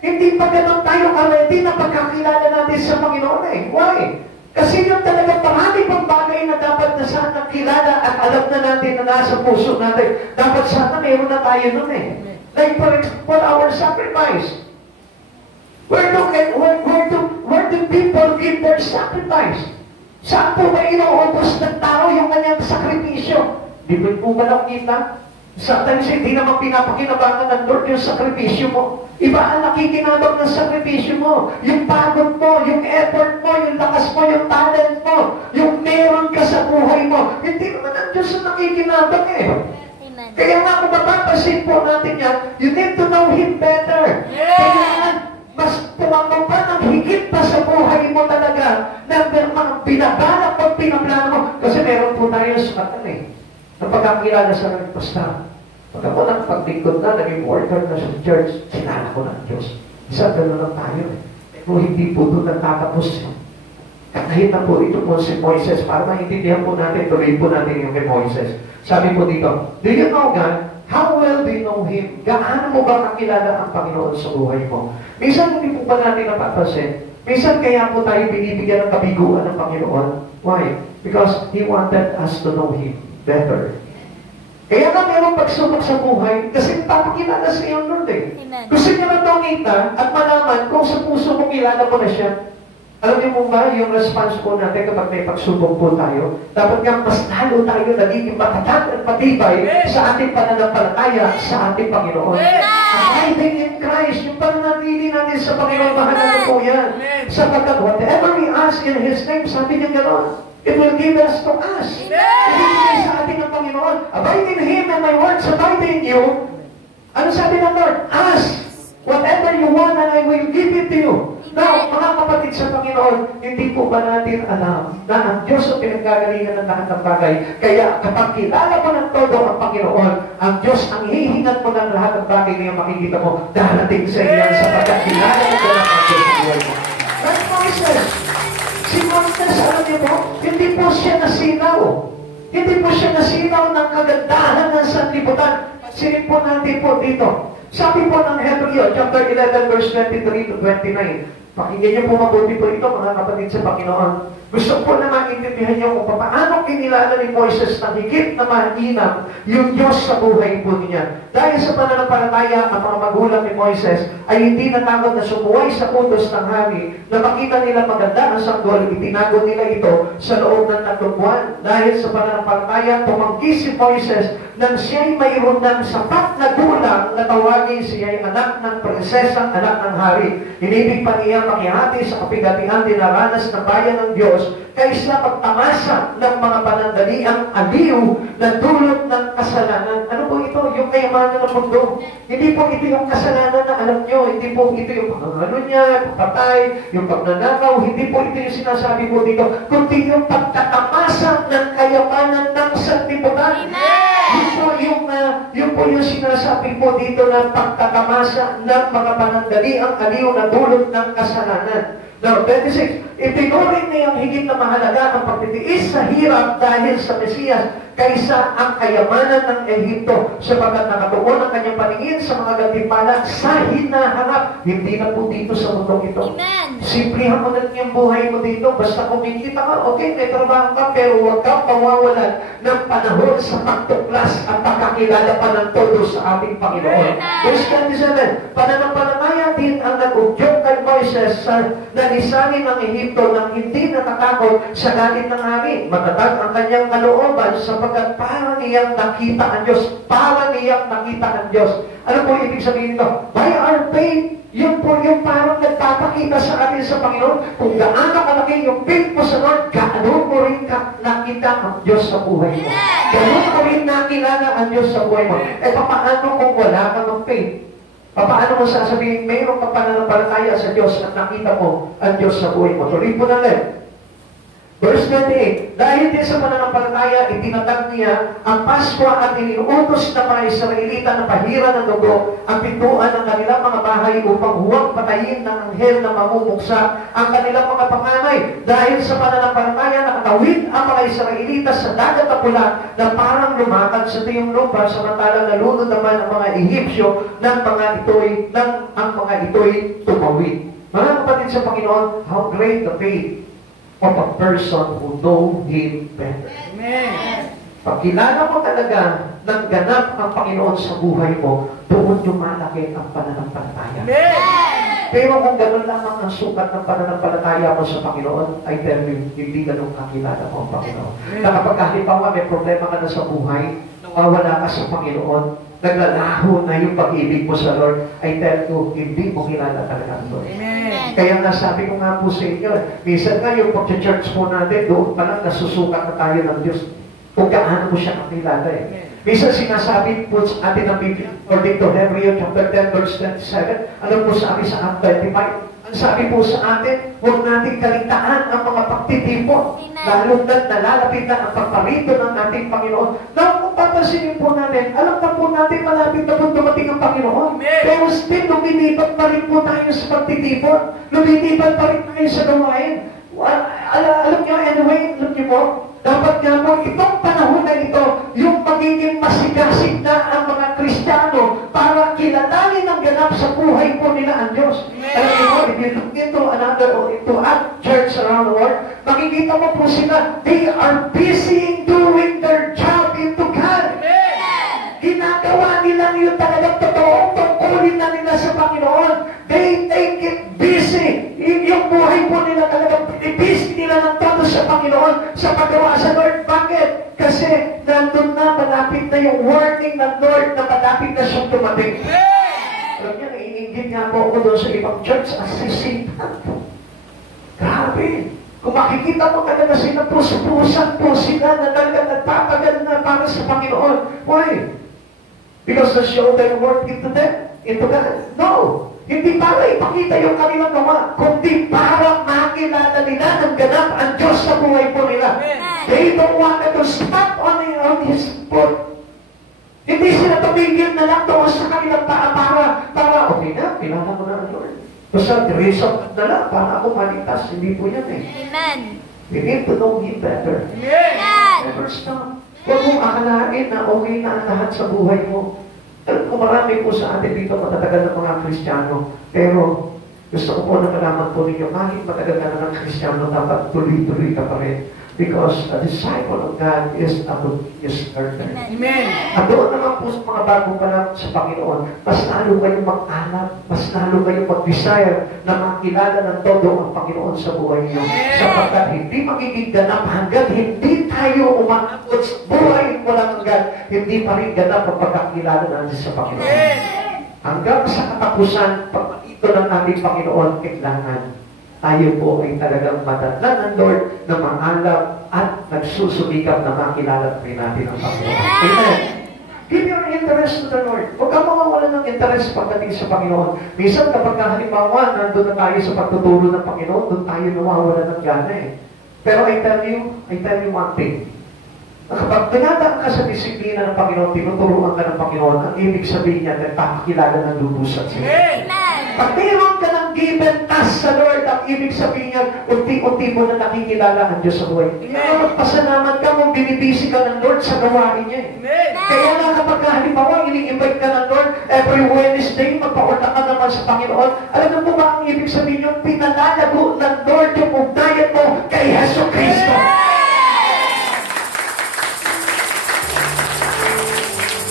Hindi pa ganun tayo ka-ready na pagkakilala natin sa Panginoon eh. Why? Kasi yung talaga marami pang bagay na dapat na sana kilala at alam na natin na nasa puso natin. Dapat sana mayroon na tayo nun eh. Like for example, our sacrifice. Where do people give their sacrifice? Saan po ba inuubos ng tao yung kanyang sakripisyo? Di po ba nakita? Sometimes hindi naman pinapakinabangan ng Lord yung sakripisyo mo. Iba ang nakikinabang ng sakripisyo mo. Yung pagod mo, yung effort mo, yung lakas mo, yung talent mo, yung meron ka sa buhay mo. Hindi naman ang Diyos ang nakikinabang eh. Amen. Kaya nga kung mapapasin po natin yan, you need to know Him better. Kaya mas tumama pa ng higit pa sa buhay mo talaga na mga binabalak o pinaplano mo. Kasi meron po tayo sa katan eh. Na pagkakilala sa mga pastor. Pag ako nagpaglingkod na, naging worker na sa church, sinala ko ng Diyos. Isa, gano'n lang tayo eh. Pero hindi po doon nagtatapos. Kahit na po ito po si Moises, para maintindihan po natin, tuloy po natin yung kay Moises. Sabi po dito, do you know God? How well do you know Him? Gaano mo ba kakilala ang Panginoon sa buhay mo? Minsan hindi po ba natin napapansin? Minsan kaya po tayo binibigyan ng kabiguan ng Panginoon. Why? Because He wanted us to know Him better. Kaya nga mayroong pagsubok sa buhay kasi papakilala sa iyo Lord eh. Amen. Gusto niya na makita at malaman kung sa puso mo kilala mo na siya. Alam niyo mo ba yung response po natin kapag may pagsubok po tayo? Dapat nga mas lalo tayo nagiging matatag at matibay sa ating pananampalataya sa ating Panginoon. Abiding in Christ, yung pananatili natin sa Panginoon, mahalaga po yan. Sapagkat whatever we ask in His name, sabi niya gano'n, it will give us to us. Ibigay sa ating ng Panginoon. Abide in Him and my words abide in you. Ano sabi ng Lord? Ask whatever you want and I will give it to you. Now, mga kapatid sa Panginoon, hindi po ba natin alam na ang Diyos ang pinagkagalingan ng lahat ng bagay? Kaya kapag kilala mo ng todo ang Panginoon, ang Diyos ang hihingat mo ng lahat ng bagay na yung makikita mo darating sa iyo sapagkat kilala mo ng ang Diyos sa buhay mo. Like Moises, si Moises, alam niyo po, hindi po siya nasinaw. Hindi po siya nasinaw ng kagandahan ng sanlibutan. Silip po natin po dito. Sabi po ng Hebreo, chapter 11, verse 23 to 29. Pakinggan niyo po mabuti po ito, mga kapatid sa Panginoon. Gusto po na maintindihan niyo kung paano kinilala ni Moises na higit na mainam yung Diyos sa buhay po niya. Dahil sa pananampalataya, ang mga magulang ni Moises ay hindi natakot na sumuway sa utos ng hari na makita nila maganda ang sanggol, itinago nila ito sa loob ng 3 buwan. Dahil sa pananampalataya, tumanggi si Moises nang siya'y mayroon ng sapat na gulang na tawagin siya'y anak ng prinsesang anak ng hari. Inibig pa niya makihati sa kapigatihan dinaranas ng bayan ng Diyos kaysa pagtamasa ng mga panandaliang aliw na dulot ng kasalanan. Ano po ito? Yung kayamanan ng mundo. Hindi po ito yung kasalanan na alam nyo. Hindi po ito yung pangano niya, pagpatay, yung pagnanakaw. Hindi po ito yung sinasabi po dito. Kundi yung pagtatamasa ng kayamanan ng sanlibutan. Yun po yung sinasabi po dito na pagtatamasa ng mga panandaliang aliw na dulot ng kasalanan. Now, 26, itinuring niya ang higit na mahalaga ang pagtitiis sa hirap dahil sa Mesiyas kaysa ang kayamanan ng Ehipto sapagkat nakatuon ang kanyang paningin sa mga gantimpala sa hinaharap. Hindi na po dito sa mundong ito. Amen. Simplihan mo na yung buhay mo dito. Basta kumikita ka, okay, may trabaho ka, pero huwag kang pawawalan ng panahon sa pagtuklas at pagkakilala pa ng todo sa ating Panginoon. Verse 27, pananampalataya din ang nag-udyok kay Moises sa nalisanin ng Ehipto nang hindi natatakot sa galit ng hari. Matatag ang kanyang kalooban sapagkat para niyang nakita ang Diyos. Para niyang nakita ang Diyos. Ano po ibig sabihin ito? By our faith, yun po yung parang nagpapakita sa atin sa Panginoon kung gaano kalaki yung faith mo sa Lord, gaano mo rin nakita ang Diyos sa buhay mo. Gaano mo rin nakilala ang Diyos sa buhay mo. E paano kung wala kang faith? Paano mo sasabihin, mayroong pananampalataya sa Diyos at nakita mo ang Diyos sa buhay mo? Tuloy po natin. Verse 28, dahil din sa pananampalataya, itinatag niya ang Pasko at iniutos na mga Israelita na pahira ng dugo ang pintuan ng kanilang mga bahay upang huwag patayin ng anghel na mamumuksa ang kanilang mga panganay. Dahil sa pananampalataya, nakatawid ang mga Israelita sa dagat na pula na parang lumakad sa tiyong lupa, samantalang nalunod naman ang mga Ehipsyo ng ang mga ito'y tumawid. Mga kapatid sa Panginoon, how great the faith of a person who know Him better. Amen. Pag kilala mo talaga ng ganap ang Panginoon sa buhay mo, doon lumalaki ang pananampalataya. Amen. Pero kung gano'n lamang ang sukat ng pananampalataya mo sa Panginoon, I tell you, hindi ganun kakilala mo ang Panginoon. Na kapag halimbawa may problema ka na sa buhay, nawawala ka sa Panginoon, naglalaho na yung pag-ibig mo sa Lord, I tell you, hindi mo kilala talaga ang Lord. Amen. Kaya nga sabi ko nga po sa inyo, minsan nga yung pag-church po natin, doon pa lang nasusukat na tayo ng Diyos kung gaano mo siya kakilala eh. Minsan sinasabi po sa atin ng Biblia, according to Hebrews chapter 10 verse 27, alam po sabi sa Act 25, ang sabi po sa atin, huwag natin kaligtaan ang mga pagtitipon, lalo na nalalapit na ang pagparito ng ating Panginoon. Na kung papansinin po natin, alam na po natin malapit na po dumating ang Panginoon. Pero still, lumilipat pa rin po tayo sa pagtitipon. Lumilipat pa rin tayo sa gawain. Alam niyo, anyway, alam niyo po, dapat nga po, itong panahon na ito, yung magiging masigasig na ang mga Kristiyano para kilalanin ang ganap sa buhay po nila ang Diyos. Alam niyo po, if you look into church around the world, makikita mo po sila, they are busy doing their job into God. Ginagawa nila yung talagang totoong tungkulin na nila sa Panginoon. They take it busy. Yung buhay po nila talagang busy nila ng todo sa Panginoon sa paggawa sa Lord. Bakit? Kasi nandun na, malapit na yung warning ng Lord na malapit na siyang dumating. Alam niyo, naiingit nga po ako doon sa ibang church as sisipan. Grabe. Kung makikita mo talaga sila, puso-pusan po sila na talagang nagpapagal na para sa Panginoon. Why? Because to show their work into them, into God. No! Hindi para ipakita yung kanilang gawa, kundi para makilala nila ng ganap ang Diyos sa buhay po nila. They don't want to stop on His foot. Hindi sila tumigil na lang doon sa kanilang para okay na, kilala ko na ang Lord. Basta reason na lang, para ako maligtas. Hindi po yan eh. Amen. We need to know Him better. Amen. Never stop. Huwag mong akalain na okay na ang lahat sa buhay mo. Alam ko marami po sa atin dito matatagal na mga Kristiyano. Pero gusto ko po na malaman po ninyo, kahit matagal ka na ng Kristiyano, dapat tuloy-tuloy ka pa rin. Because a disciple of God is a continuous learner. Amen. At doon naman po sa mga bago pa lang sa Panginoon, mas lalo kayong mag-anak, mas lalo kayong mag-desire na makilala ng todo ang Panginoon sa buhay niyo. Sapagkat hindi magiging ganap hanggang hindi tayo umakot sa buhay walang hanggan, hindi pa rin ganap ang pagkakilala natin sa Panginoon. Hanggang sa katapusan, pag ito ng ating Panginoon, kailangan tayo po ay talagang madatnan ng Lord na maalap at nagsusumikap na makilala rin natin ang Panginoon. Amen. Give your interest to the Lord. Huwag ka mawawalan ng interest pagdating sa Panginoon. Minsan kapag halimbawa, nandun na tayo sa pagtuturo ng Panginoon, doon tayo nawawala ng gana eh. Pero I tell you one thing. Kapag pinadaan ka sa disiplina ng Panginoon, tinuturuan ka ng Panginoon, ang ibig sabihin niya, nagpapakilala ng lubusan sa iyo. Amen. Pag mayroon ka ng given task sa Lord, ang ibig sabihin niya, unti-unti mo na nakikilala ang Diyos sa buhay. Kaya magpasalamat ka kung binibisi ka ng Lord sa gawain niya. Kaya nga kapag halimbawa, ini-invite ka ng Lord, every Wednesday, magpaunta ka naman sa Panginoon. Alam mo ba ang ibig sabihin niyo, pinalalago ng Lord yung ugnayan mo kay Yesu Cristo.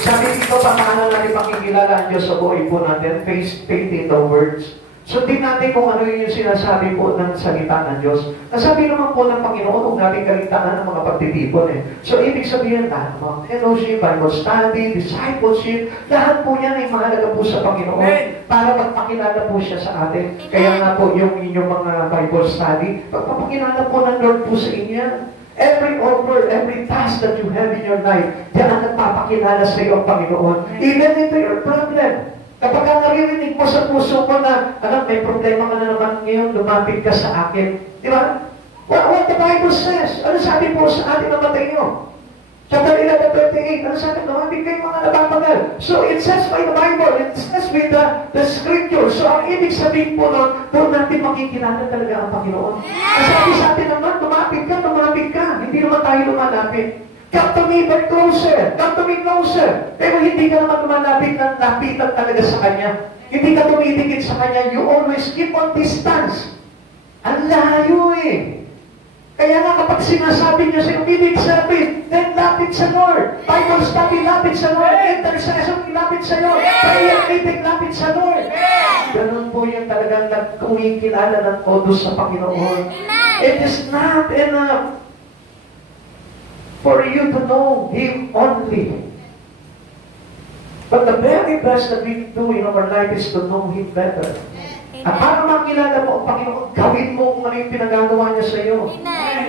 Sabi dito, paano natin makikilala ang Diyos sa buhay po natin? Faith in the words. Sundin natin kung ano yung sinasabi po ng salita ng Diyos. Nasabi naman po ng Panginoon, huwag natin kaligtaan ng mga pagtitipon eh. So, ibig sabihin, lahat ng mga fellowship, Bible study, discipleship, lahat po yan ay mahalaga po sa Panginoon para magpakilala po siya sa atin. Kaya nga po, yung inyong mga Bible study, pagpapakilala po ng Lord po sa inyo. Every offer, every task that you have in your life, diyan ang nagpapakilala sa iyo ang Panginoon. Even into your problem. Kapag ka naririnig mo sa puso mo na, alam, may problema ka na naman ngayon, lumapit ka sa akin. Di ba? What the Bible says? Ano sabi po sa atin na Mateo? Chapter 11:28, ano sabi? Lumapit kayo mga nababagal. So it says by the Bible, it says with the scripture. So ang ibig sabihin po nun, doon natin makikilala talaga ang Panginoon. Ang sabi sa atin naman, lumapit ka. Hindi naman tayo lumalapit. Come to me, but closer. Come to me closer. Pero hindi ka naman lumalapit ng lapitan talaga sa Kanya. Hindi ka tumitikit sa Kanya. You always keep on distance. Ang layo eh. Kaya nga kapag sinasabi niya sa ibig sabihin, then lapit sa Lord. Bible study, lapit sa Lord. Intercession, lapit sa Lord. Prayer meeting, lapit sa Lord. Ganun po yung talagang kumikilala ng todo sa Panginoon. It is not enough for you to know Him only. But the very best that we do in our life is to know Him better. At para makilala mo ang Panginoon, gawin mo kung ano yung pinagagawa niya sa iyo.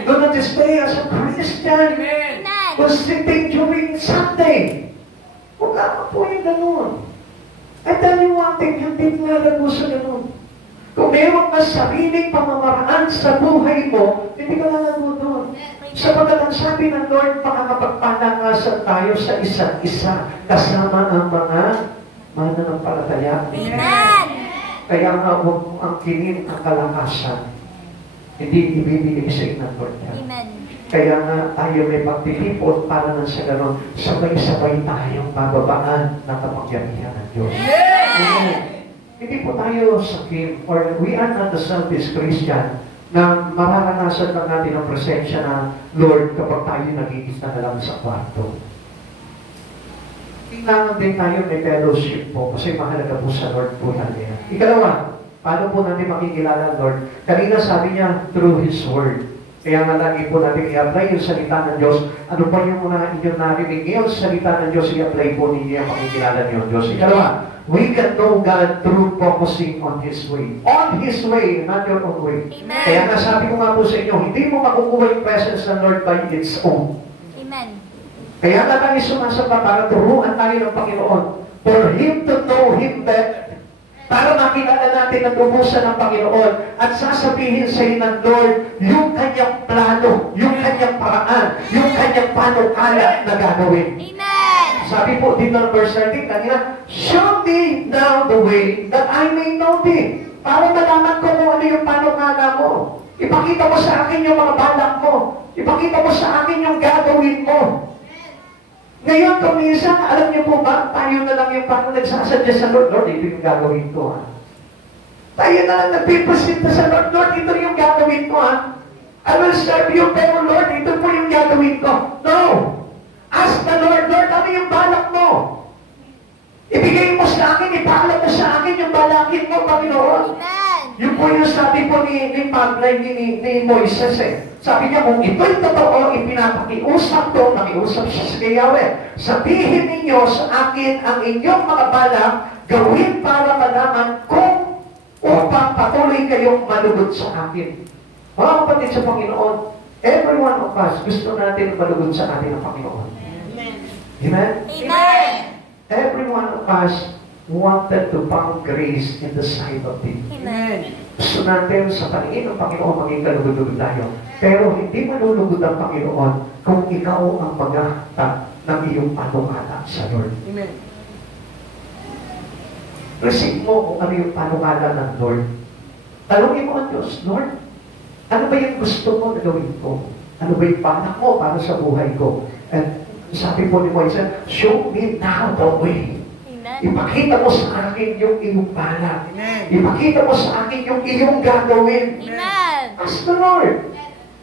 Do not stay as a Christian who's sitting during Sunday. Huwag ka po yung ganun. I tell you one thing, hindi nga po sa ganun. Kung meron ka sariling pamamaraan sa buhay mo, hindi ka lalago doon. Sapagat ang sabi ng Lord, makakapagpalangasan tayo sa isa't isa, kasama ang mga mananampalataya. Amen. Kaya nga huwag mo ang kinin ang kalakasan. Hindi ibibigay sa ng Lord yan. Amen. Kaya nga tayo may pagtitipon para nang sa ganon, sabay-sabay tayong bababaan ng kapangyarihan ng Diyos. Amen. Hindi po tayo sakim, or we are not the selfish Christian na mararanasan lang natin ang presensya ng Lord kapag tayo nag-iisa na lang sa kwarto. Kailangan din tayo may fellowship po kasi mahalaga po sa Lord po natin. Ikalawa, paano po natin makikilala ang Lord? Kanina sabi niya, through His Word. Kaya nga lagi po natin i-apply yung salita ng Diyos. Ano pa yung mga inyong narinig? Ngayon, salita ng Diyos, i-apply po ninyo ang makikilala niyo ang Diyos. Ikalawa, we can know God through focusing on His way. On His way, not your own way. Amen. Kaya nga sabi ko nga po sa inyo, hindi mo makukuha yung presence ng Lord by its own. Amen. Kaya nga tayo sumasamba para turuan tayo ng Panginoon. For Him to know Him better. Para makilala natin ang lubusan ng Panginoon at sasabihin sa iyo ng Lord yung kanyang plano, yung kanyang paraan, yung kanyang panukala na gagawin. Amen. Sabi po dito ng verse 13 kanina, show me now the way that I may know thee. Para malaman ko kung ano yung panukala mo. Ipakita mo sa akin yung mga balak mo. Ipakita mo sa akin yung gagawin mo. Ngayon, kung minsan, alam niyo po ba, tayo na lang yung parang nagsasadya sa Lord, Lord, ito yung gagawin ko, ha? Tayo na lang nagpipresenta sa Lord, Lord, ito yung gagawin ko, ha? I will serve you, pero Lord, ito po yung gagawin ko. No! Ask the Lord, Lord, ano yung balak mo? Ibigay mo sa akin, ipaalam mo sa akin yung balakin mo, Panginoon. Amen. Yung po yung sabi po ni Moises eh. Sabi niya, kung ito'y totoo, ipinapakiusap to, nakiusap siya sa Yahweh. Sabihin ninyo sa akin ang inyong mga balak, gawin para malaman kung upang patuloy kayong malugod sa akin. Mga kapatid sa Panginoon, every one of us, gusto natin malugod sa atin ang Panginoon. Amen. Amen? Amen. Every one of us wanted to find grace in the sight of Him. Amen. Gusto natin sa paningin ng Panginoon maging kalugod-lugod tayo. Pero hindi malulugod ang Panginoon kung ikaw ang maghahatag ng iyong panukala sa Lord. Amen. Receive mo kung ano yung panukala ng Lord. Talungin mo ang Diyos, Lord, ano ba yung gusto mo na gawin ko? Ano ba yung panak mo para sa buhay ko? And sabi po ni Moises, show me now the way. Ipakita mo sa akin yung iyong balak. Ipakita mo sa akin yung iyong gagawin. Amen. Ask the Lord.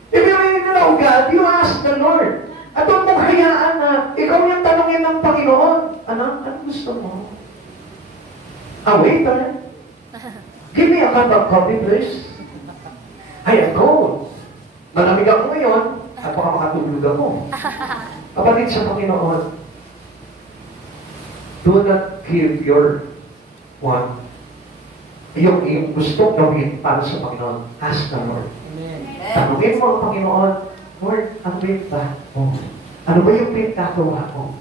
If you really know God, you ask the Lord. At huwag mong hayaan na ikaw yung tanongin ng Panginoon. Ano gusto mo? Waiter, give me a cup of coffee, please. Ay, ako. Malamig ako ngayon at baka makatulog ako. Kapatid sa Panginoon, do not give your yung gusto gawin para sa Panginoon. Ask the Lord. Tanungin mo ang Panginoon, Lord, ano ba yung ba mo? Ano ba yung pinagkagawa ko?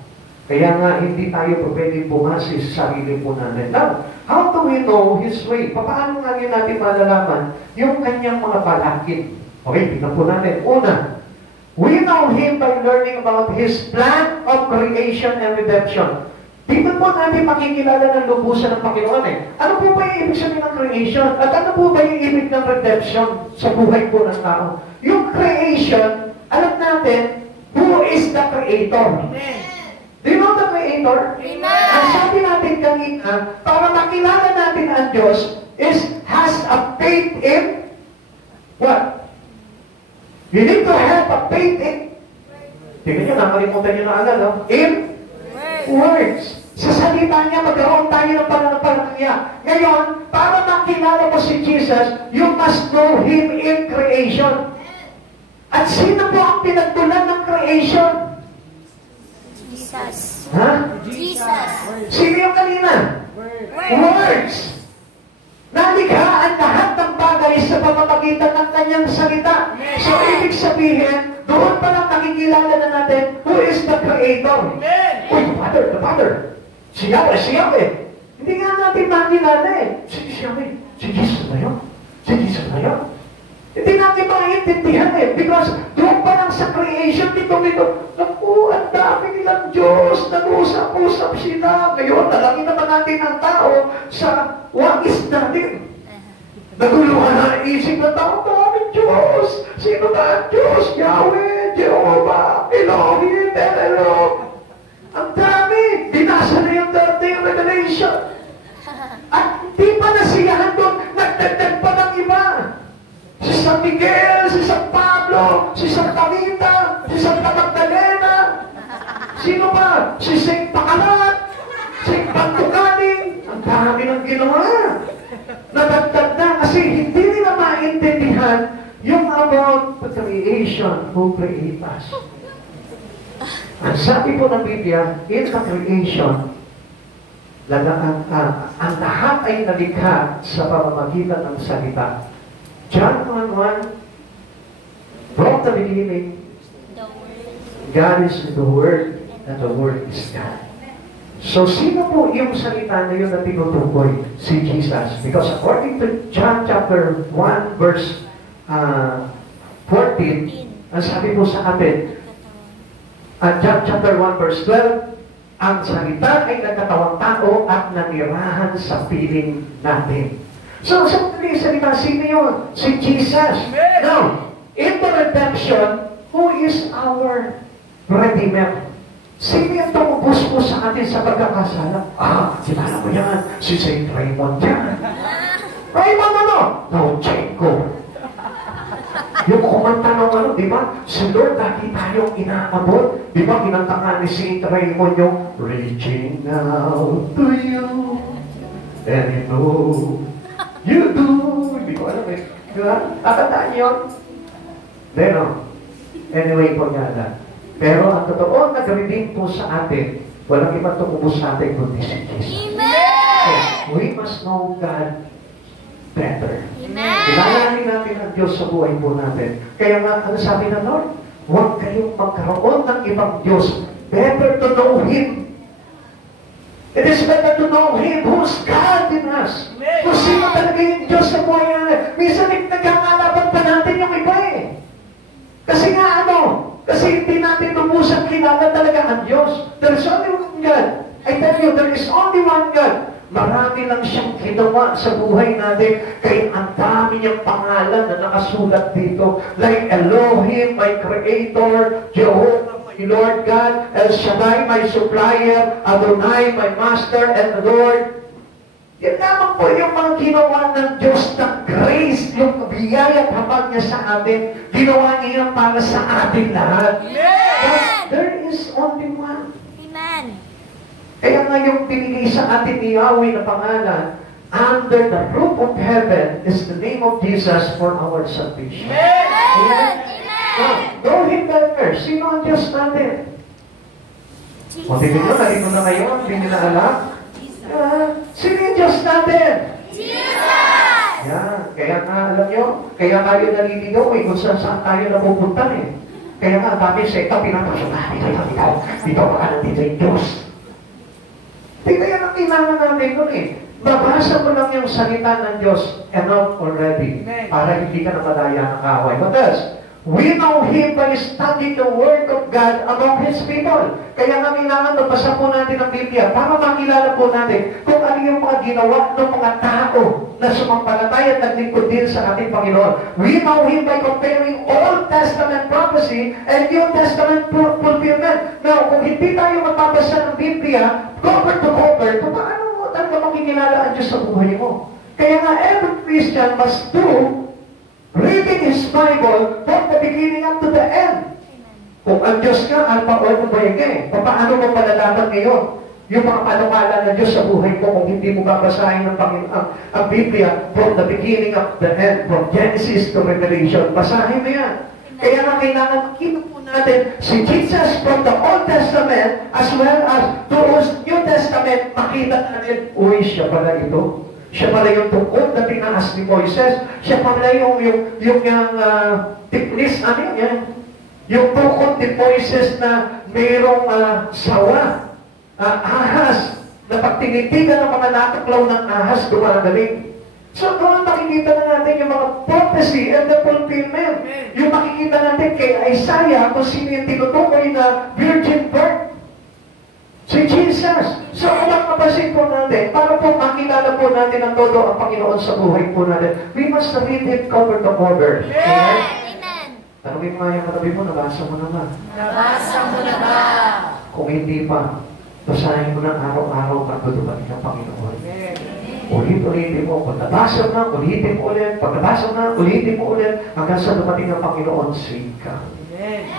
Kaya nga, hindi tayo pwedeng bumasi sa sarili po natin. Now, how do we know His way? Paano nga yun natin malalaman yung kanyang mga balakid? Okay, tingnan po natin. Una, we know Him by learning about His plan of creation and redemption. Dito po natin makikilala ng lubusan ng Panginoon eh. Ano po ba yung ibig sabihin ng creation? At ano po ba yung ibig ng redemption sa buhay po ng tao? Yung creation, alam natin, who is the Creator? Amen. Do you know the Creator? Amen. Ang sabi natin kanina, para makilala natin ang Diyos, is has a faith in what? You need to have a faith in, tingnan nyo, nakalimutan nyo na agad, no? In words. Sa salita niya, magkaroon tayo ng pananampalataya. Ngayon, para makilala mo si Jesus, you must know Him in creation. At sino po ang pinagtulan ng creation? Jesus. Ha? Jesus. Sino yung kanina? Words. Nalikha ang lahat ng bagay sa pamamagitan ng kanyang salita. So, ibig sabihin, doon pa lang nakikilala na natin who is the Creator. Uy, the Father. Si Yahweh. Hindi nga natin makilala eh. Si Yahweh. Si Jesus na yun. Si Jesus na yun. Hindi natin maintindihan eh. Because doon pa lang sa creation, dito, naku, ang dami nilang Diyos, nag-usap-usap sila. Ngayon, nalaki naman natin ang tao sa wangis natin. Naguluhan na isip ng tao, daming Diyos. Sino ba ang Diyos? Yahweh, Jehovah, Elohim, Elohim. Ang dami. Binasa na yung 30 Revelation. At di pa nasiyahan doon, nagdagdag pa ng iba. Si San Miguel, si San Pablo, si Santa Rita, si Santa Magdalena. Sino ba? Si Saint Pakalat, Saint Pantugaling. Ang dami ng ginawa. Nadagdag na kasi hindi nila maintindihan yung about the creation who create us. Ang sabi po ng Biblia, in the creation, ang lahat ay nalikha sa pamamagitan ng salita. John 1:1, from the beginning, God is the Word, and the Word is God. So, sino po yung salita na yun na tinutukoy? Si Jesus. Because according to John chapter 1, verse 14, ang sabi po sa atin, John chapter 1, verse 12, ang salita ay nagkatawang tao at nanirahan sa piling natin. So, sa mga salita, sino yun? Si Jesus. Now, in the redemption, who is our Redeemer? Sino yung tumubos po sa atin sa pagkakasala? Kilala mo yan. Si Saint Raymond yan. Raymond ano? Nauchenko. Yung kumanta ng di ba? Si Lord, lagi tayong inaabot. Di ba, kinanta nga ni Saint Raymond yung reaching out to you and you know you do. Hindi ko alam eh. Di ba? Nakataan yun? Then, anyway, pagkala. Pero ang totoo, nag-redeem po sa atin. Walang ibang tumubos sa atin kundi si Jesus. Amen! We must know God better. Amen! Kilalanin natin ang Diyos sa buhay po natin. Kaya nga, ano sabi ng Lord? Huwag kayong magkaroon ng ibang Diyos. Better to know Him. It is better to know Him who's God in us. Kung sino talaga yung Diyos sa buhay natin. Minsan nagkakalaban pa natin yung iba eh. Kasi nga kasi hindi natin lumusang kilala talaga ang Diyos. There is only one God. I tell you, there is only one God. Marami lang siyang ginawa sa buhay natin. Kaya ang dami niyang pangalan na nakasulat dito. Like Elohim, my Creator, Jehovah, my Lord God, El Shaddai, my Supplier, Adonai, my Master and Lord. Yan lamang po yung mga ginawa ng Diyos ng grace, yung biyaya at habag niya sa atin. Ginawa niya para sa atin lahat. But there is only one. Amen! Kaya nga yung binigay sa atin ni Yahweh na pangalan, under the roof of heaven is the name of Jesus for our salvation. Amen? Know Him better. Sino ang Diyos natin? O, tingin nyo, nalito na kayo, hindi na alam. Sino yung Diyos natin? Jesus! Yan. Kaya nga, alam nyo, kaya tayo naliligaw eh, kung saan tayo napupunta eh. Kaya nga, dami sekta pinapasok. Dito pa dito yung Diyos. Dito yan ang kailangan natin nun eh. Babasa mo lang yung salita ng Diyos enough already para hindi ka na madaya ng away. What else? We know Him by studying the Word of God among His people. Kaya nga kailangan mabasa po natin ang Biblia para makilala po natin kung ano yung mga ginawa ng mga tao na sumampalataya at naglingkod din sa ating Panginoon. We know Him by comparing Old Testament prophecy and New Testament fulfillment. Now, kung hindi tayo magbabasa ng Biblia, cover to cover, paano mo talaga makikilala ang Diyos sa buhay mo? Kaya nga, every Christian must do reading His Bible from the beginning up to the end. Kung ang Diyos ka, Alpha or Omega eh. Paano mo malalaman ngayon yung mga panukala ng Diyos sa buhay mo kung hindi mo babasahin ng ang Biblia from the beginning up to the end, from Genesis to Revelation. Basahin mo yan. Kaya nga kailangan makita po natin si Jesus from the Old Testament as well as those New Testament, makita natin, uy, siya pala ito. Siya pala yung tungkol na tinaas ni Moises. Siya pala yung tiklis, ano yan? Yung tungkol ni Moises na mayroong sawa, ahas, na pag tinitigan ng mga natuklaw ng ahas, dumagaling. So doon makikita na natin yung mga prophecy and the fulfillment. Yung makikita natin kay Isaiah kung sino yung tinutukoy na virgin birth. Si Jesus. So, kung makapasin po natin, para po makilala po natin ang todo ang Panginoon sa buhay po natin, we must read it cover to cover. Amen? Amen. Tanungin mo yung katabi mo, nabasa mo na ba? Nabasa mo na ba? Kung hindi pa, basahin mo na araw-araw pagtutuparin ng Panginoon. Ulit-ulitin mo. Pag nabasa na, ulitin mo ulit. Pag nabasa na, ulitin mo ulit. Hanggang sa dumating ng Panginoon, sing ka.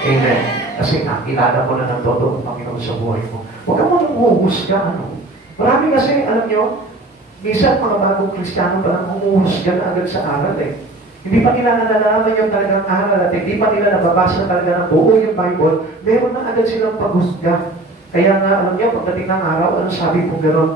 Amen. Kasi nakilala mo na ng todo ang Panginoon sa buhay mo. Huwag ka mo humuhusga, ano. Marami kasi, alam nyo, minsan mga bagong Kristiyano palang humuhusga na agad sa aral eh. Hindi pa nila nalalaman yung talagang aral at hindi pa nila nababasa talaga ng buo yung Bible, meron na agad silang paghusga. Kaya nga, alam nyo, pagdating ng araw, ano sabi ko gano'n?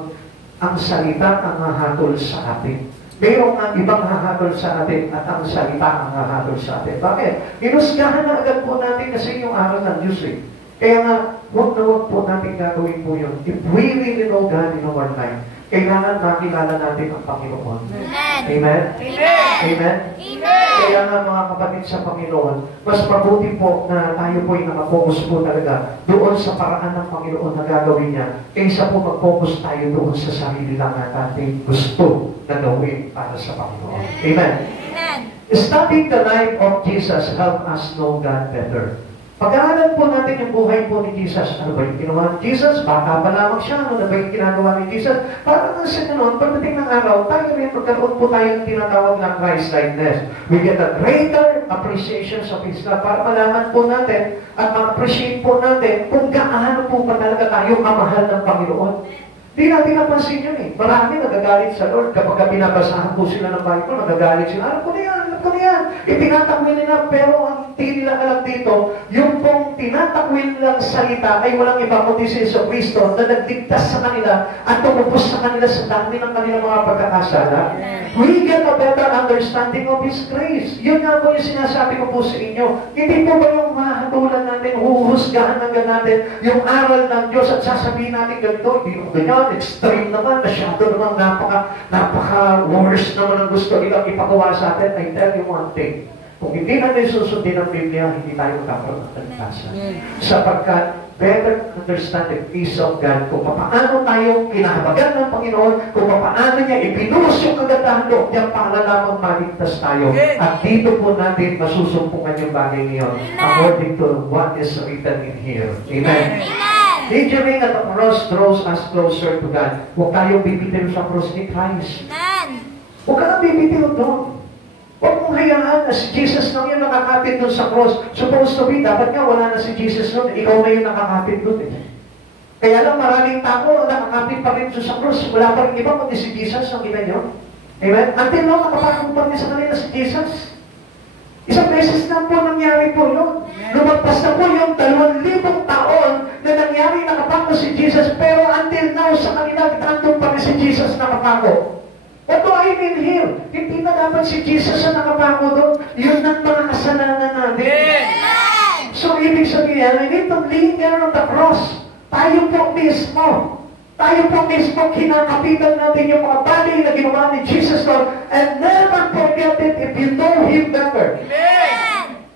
Ang salita ang hahatol sa atin. Mayroong ang ibang hahatol sa atin at ang salita ang hahatol sa atin. Bakit? Hinusgahan na agad po natin kasi yung aral ng Diyos eh. Kaya nga, huwag na huwag po natin gagawin po yun. If we really know God in our life, kailangan makilala natin ang Panginoon. Amen. Amen? Amen. Amen? Amen. Kaya nga mga kapatid sa Panginoon, mas mabuti po na tayo po ay nakapokus po talaga doon sa paraan ng Panginoon na gagawin niya, kaysa po mag-focus tayo doon sa sarili lang at ating gusto na gawin para sa Panginoon. Amen? Amen. Studying the life of Jesus help us know God better. Pag-aaral po natin yung buhay po ni Jesus. Ano ba yung ginawa ni Jesus? Baka pa lamang siya. Ano na ba yung ginagawa ni Jesus? Para nga sa ganun, pagdating ng araw, tayo rin magkaroon po tayo ng tinatawag na Christ-likeness. We get a greater appreciation sa His love para malaman po natin at ma-appreciate po natin kung gaano po pa talaga tayo kamahal ng Panginoon. Di natin napansin yun eh. Marami nagagalit sa Lord. Kapag binabasahan po sila ng Bible, nagagalit sila. Alam ko na yan, alam ko na yan. Itinatakbil nila, pero ang hindi nila alam dito, yung pong tinatakwil nilang salita ay walang iba kundi si Yesu Cristo na nagligtas sa kanila at tumupos sa kanila sa dami ng kanilang mga pagkakasala. We get a better understanding of His grace. Yun nga po yung sinasabi ko po sa inyo. Hindi po ba yung mahatulan natin, huhusgahan natin natin yung aral ng Diyos at sasabihin natin ganito, hindi mo ganyan, extreme naman, masyado naman, napaka-worst naman ang gusto nilang ipagawa sa atin. I tell you one thing, kung hindi natin susundin ang Biblia, hindi tayo magkakaroon ng kaligtasan. Sapagkat better understand the peace of God kung paano tayo kinahabagan ng Panginoon, kung paano niya ibinuhos yung kagandahan loob niya para lamang maligtas tayo. At dito po natin masusumpungan yung bagay niyon according to what is written in here. Amen. Danger at the cross draws us closer to God. Huwag tayong bibitiw sa cross ni Christ. Amen. Huwag ka nang bibitiw doon. Huwag mong hayaan na si Jesus lang yung nakakapit doon sa cross. Supposed to be, dapat nga wala na si Jesus doon. Ikaw na yung nakakapit doon eh. Kaya lang maraming tao nakakapit pa rin doon sa cross. Wala pa rin iba kundi si Jesus ang ina nyo. Amen? Until now, nakapakong pa rin sa kanila si Jesus. Isang beses lang po nangyari po yun. Lumagpas na po yung 2,000 taon na nangyari nakapako si Jesus, pero until now sa kanila, nandun pa rin si Jesus nakapako. What do I mean here? Hindi na dapat si Jesus ang nakapako doon. Yun ang mga kasalanan natin. So yan, we need to linger on the cross. Tayo po mismo, kinakapitan natin yung mga bagay na ginawa ni Jesus Lord, and never forget it if you know Him better. Amen!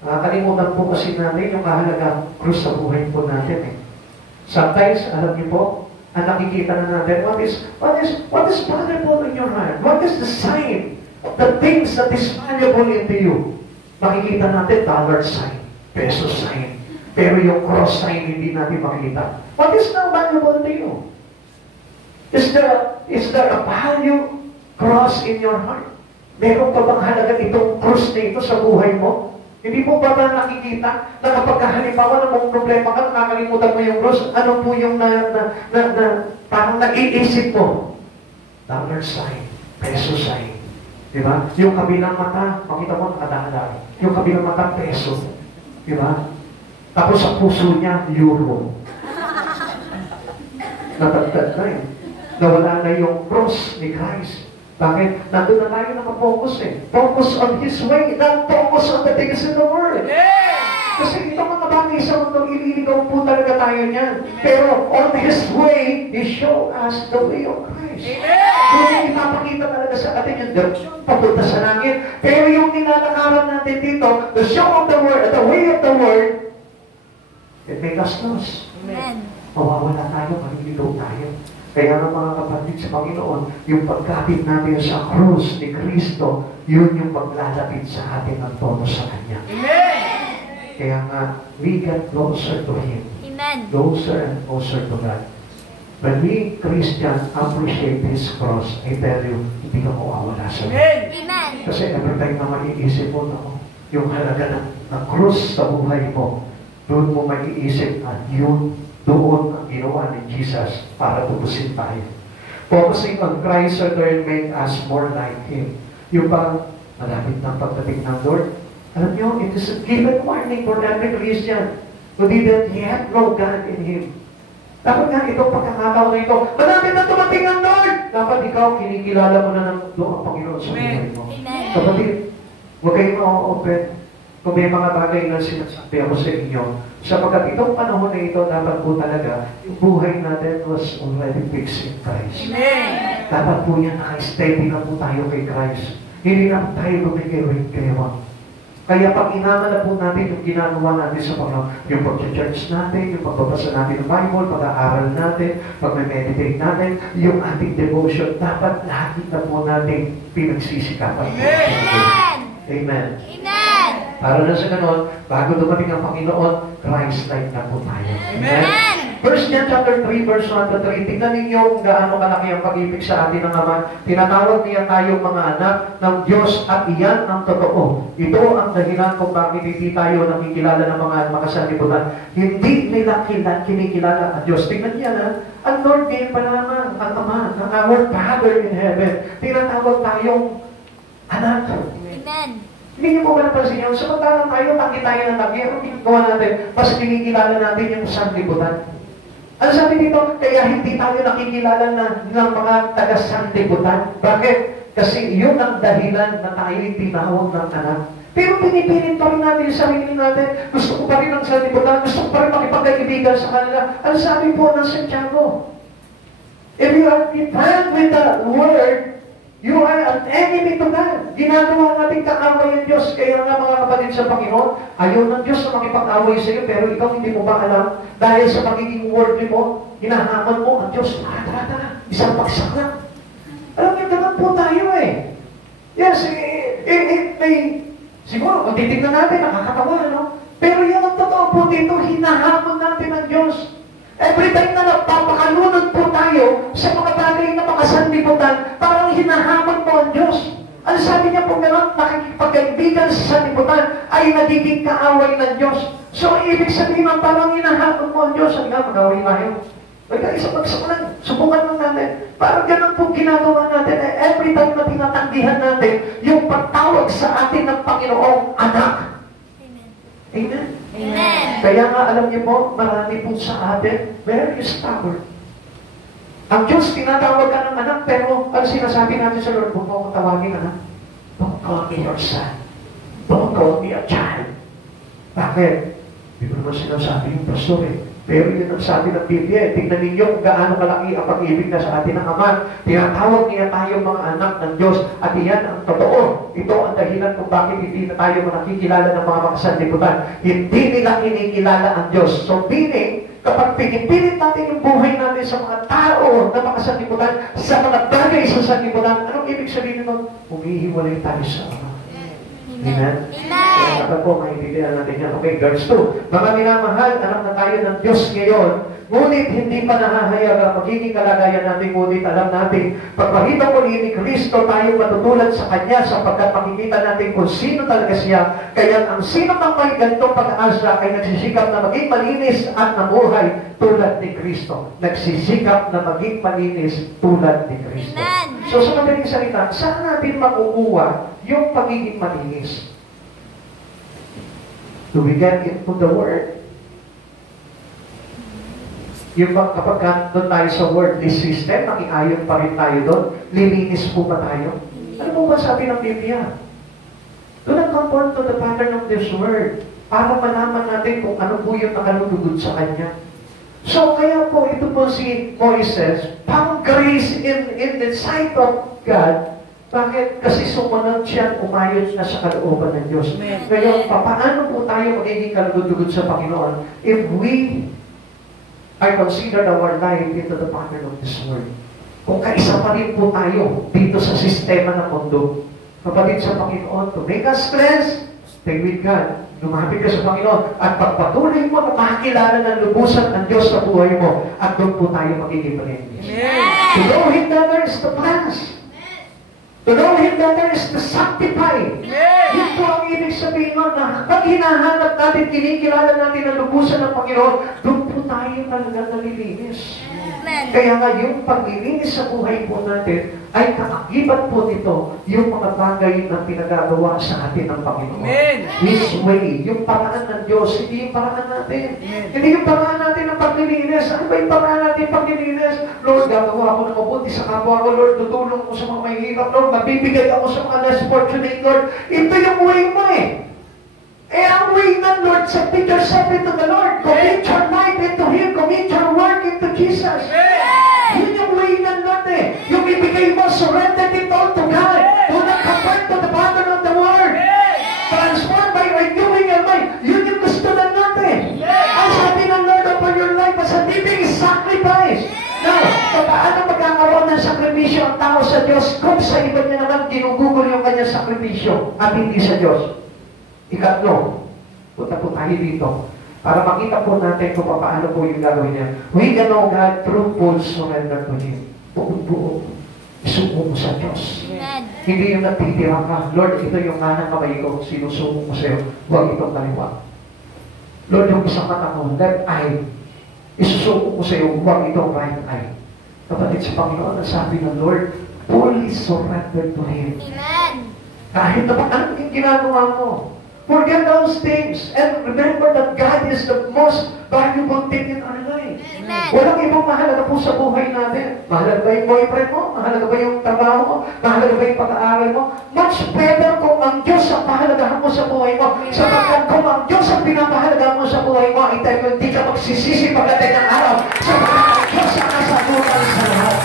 Nakakalimutan po kasi natin yung kahalagang krus sa buhay po natin eh. Sometimes, alam niyo po, ang nakikita na natin, what is valuable in your heart? What is the sign? The things that is valuable into you. Makikita natin, dollar sign, peso sign. Pero yung cross sign, hindi natin makita. What is now valuable to you? Is there a value cross in your heart? Meron pa bang halaga itong cross na ito sa buhay mo? Hindi mo ba nakikita na kapag halimbawa na mong problema ka, nakakalimutan mo yung cross, ano po yung parang naiisip mo? Dollar sign, peso sign. Diba? Yung kabilang mata, makita mo nakadaan. Yung kabilang mata, peso. Diba? Tapos sa puso niya, euro. Natagtad na eh. Nawala na yung cross ni Christ. Bakit? Nandun na tayo nakafocus eh. Focus on His way, not focus on the things in the world. Kasi itong mga bagay sa mundo, ililigaw po talaga tayo niyan. Pero on His way, He show us the way of Christ. Kung ipapakita talaga sa atin yung direction, papunta sa langit. Pero yung nilalakaran natin dito, the show of the word, the way of the word, it make us lost. Amen. Mawawala tayo, maliligaw tayo. Kaya nga mga kapatid sa Panginoon, yung pagkapit natin sa krus ni Kristo, yun yung maglalapit sa atin ng tono sa Kanya. Amen. Kaya nga, we get closer to Him. Amen. Closer and closer to God. When we Christian appreciate His cross, I tell you, hindi ka mawawala sa Amen. Amen. Kasi every time na maiisip mo, no, yung halaga ng krus sa buhay mo, doon mo maiisip na yun, doon ang ginawa ni Jesus para tubusin tayo. Focusing on Christ will make us more like Him. Yung parang malapit ng pagdating ng Lord, alam nyo, it is a given warning for every Christian who didn't yet know God in Him. Dapat nga itong pagkakataon na ito, malapit na tumating ang Lord! Dapat ikaw, kinikilala mo na ng doon ang Panginoon sa buhay mo. Amen. Kapatid, huwag kayong ma-open kung may mga bagay na sinasabi ako sa inyo, sapagkat itong panahon na ito, dapat po talaga, yung buhay natin was already fixed in Christ. Amen. Dapat po yan, naka-steady na po tayo kay Christ. Hindi na tayo lumigay-wing-kewang. Kaya pag inaman na po natin yung ginagawa natin sa Panginoon, yung pag-church natin, yung pagbabasa natin ng Bible, pag-aaral natin, pag-meditate natin, yung ating devotion, dapat lagi na po natin pinagsisikapan. Amen. Amen. Amen. Para na sa ganon, bago dumating ang Panginoon, Christ-like na po tayo. Amen. 1 John chapter 3, verse 1 to 3. Tingnan ninyo kung gaano kalaki ang pag-ibig sa atin ng Ama. Tinatawag niya tayong mga anak ng Diyos at iyan ang totoo. Ito ang dahilan kung bakit hindi tayo nakikilala ng mga makasalibutan. Hindi nila kinikilala ang Diyos. Tingnan niya na, ang Lord ngayon pa naman, ang Ama, ang our Father in heaven. Tinatawag tayong anak. Amen. Hindi niyo po ba napansin yun? Samantalang tayo, tangi tayo ng tangi. Ano ginagawa natin? Mas kinikilala natin yung sanlibutan. Ano sabi dito? Kaya hindi tayo nakikilala ng mga taga-sanlibutan. Bakit? Kasi yun ang dahilan na tayo'y tinawag ng anak. Pero pinipilit pa rin natin yung sarili natin. Gusto ko pa rin ang sanlibutan. Gusto ko pa rin makipagkaibigan sa kanila. Ano sabi po ng Santiago? If you are defined with the word, you are an enemy to God. Ginagawa natin kaaway ang Diyos. Kaya nga mga kapatid sa Panginoon, ayaw ng Diyos na makipag-away sa iyo, pero ikaw hindi mo ba alam, dahil sa pagiging worldly mo, hinahaman mo ang Diyos. Tara, isang bagsak na. Alam niyo, ganun po tayo eh. Yes, siguro, kung titignan natin, nakakatawa, no? Pero yan ang totoo po dito, hinahamon natin ang Diyos. Every time na napapakalunod po tayo sa mga bagay na mga sanlibutan, parang hinahamon mo ang Diyos. Ano sabi niya po gano'n? Nakikipagkaibigan sa sanlibutan ay nagiging kaaway ng Diyos. So, ibig sabihin ng parang hinahamon mo ang Diyos. Sabi nga, mag-away tayo. Kaya isa lang, subukan lang natin. Parang gano'n po ginagawa natin. Every time na tinatanggihan natin yung pagtawag sa atin ng Panginoong anak. Amen. Amen. Kaya nga, alam niyo po, marami po sa atin, very stubborn. Ang Diyos, tinatawag ka ng anak, pero ano sinasabi natin sa Lord? Huwag mo akong tawagin, anak. Don't call me your son. Don't call me a child. Bakit? Hindi ko naman sinasabi yung pastor eh. Pero yun ang sabi ng Biblia. Tingnan ninyo kung gaano kalaki ang pag-ibig na sa atin ng Ama. Tinatawag niya tayo mga anak ng Diyos. At iyan ang totoo. Ito ang dahilan kung bakit hindi na tayo nakikilala ng mga makasanlibutan. Hindi nila kinikilala ang Diyos. So meaning, kapag pinipilit natin yung buhay natin sa mga tao na makasanlibutan, sa mga bagay sa sanlibutan, anong ibig sabihin nun? Humihiwalay tayo sa Ama. Amen? Kaya dapat po, maintindihan natin yan. Okay, verse 2. Mga minamahal, anak na tayo ng Diyos ngayon, ngunit hindi pa nahahayag ang magiging kalagayan natin, ngunit alam natin, pagpakita ko ni Kristo, tayo matutulad sa Kanya, sapagkat makikita natin kung sino talaga siya. Kaya ang sino mang may ganitong pag-asa ay nagsisikap na maging malinis at nabuhay tulad ni Kristo. Nagsisikap na maging malinis tulad ni Kristo. So sa madaling salita, saan natin makukuha yung pagiging malinis? Do we get into the Word? Yung kapag doon tayo sa worldly system, nakiayon pa rin tayo doon, lilinis po ba tayo? Ano po ba sabi ng Biblia? Do not conform to the pattern of this world para malaman natin kung ano po yung nakalugod sa Kanya. So, kaya po, ito po si Moises, found grace in the sight of God. Bakit? Kasi sumunod siya, umayos na sa kalooban ng Diyos. Ngayon, paano po tayo magiging kalugod-lugod sa Panginoon if we are considered our life into the pattern of this world? Kung kaisa pa rin po tayo dito sa sistema ng mundo, kapatid sa Panginoon, to make us cleanse, stay with God. Lumapit ka sa Panginoon at pagpatuloy mo na makakilala ng lubusan ng Diyos sa buhay mo at doon po tayo magiging malinis. To know Him better is to cleanse. To know Him better is to sanctify. Yun po ang ibig sabihin nun na pag hinahanap natin, kinikilala natin ang lubusan ng Panginoon, doon po tayo talaga nalilinis. Kaya nga yung paglilinis sa buhay po natin ay kakagibat po nito yung mga bagay na pinagagawa sa atin ng Panginoon. His way, yung paraan ng Diyos, hindi yung paraan natin. Hindi yung paraan natin ng paglilinis. Ano ba yung paraan natin ng paglilinis? Lord, gagawa ako ng mabuti sa kapwa ko. Lord, tutulong ko sa mga mahihirap. Lord, mabibigay ako sa mga less fortunate. Lord, ito yung way mo eh. Eh, ang way ng Lord, submit yourself into the Lord. Commit your life into Him. Commit your work into Jesus. Yun yung way ng Lord eh. Yung ibigay mo, surrender it all to God. Do not conform to the pattern of the world. Transform by renewing your mind. Yun yung gusto ng Lord eh. Ang sabi ng Lord upon your life as a living sacrifice. Now, paano magkakaroon ng sakripisyo ang tao sa Diyos kung sa iba niya naman ginugugol yung kanyang sakripisyo at hindi sa Diyos? Ikatlo, punta po tayo dito para makita po natin kung paano po yung gagawin niya. We can know God through full surrender to Him. Buong-buo. Isuko mo sa Diyos. Hindi yung nagtitira ka, Lord, ito yung kanang kamay ko, sinusuko ko sa iyo, huwag itong kaliwa. Lord, yung isang mata mo, left eye, isusuko ko sa iyo, huwag itong right eye. Kapatid sa Panginoon, ang sabi ng Lord, fully surrender to Him. Amen. Kahit na anong yung ginagawa mo, forget those things and remember that God is the most valuable thing in our life. Amen. Walang ibang mahalaga po sa buhay natin. Mahalaga ba yung boyfriend mo? Mahalaga ba yung trabaho mo? Mahalaga ba yung pag-aaral mo? Much better kung ang Diyos ang pahalagahan mo sa buhay mo. Sapagkat kung ang Diyos ang pinapahalagahan mo sa buhay mo, hindi ka magsisisi pagdating ng araw. Sapagkat ang Diyos ang nasagutan sa lahat.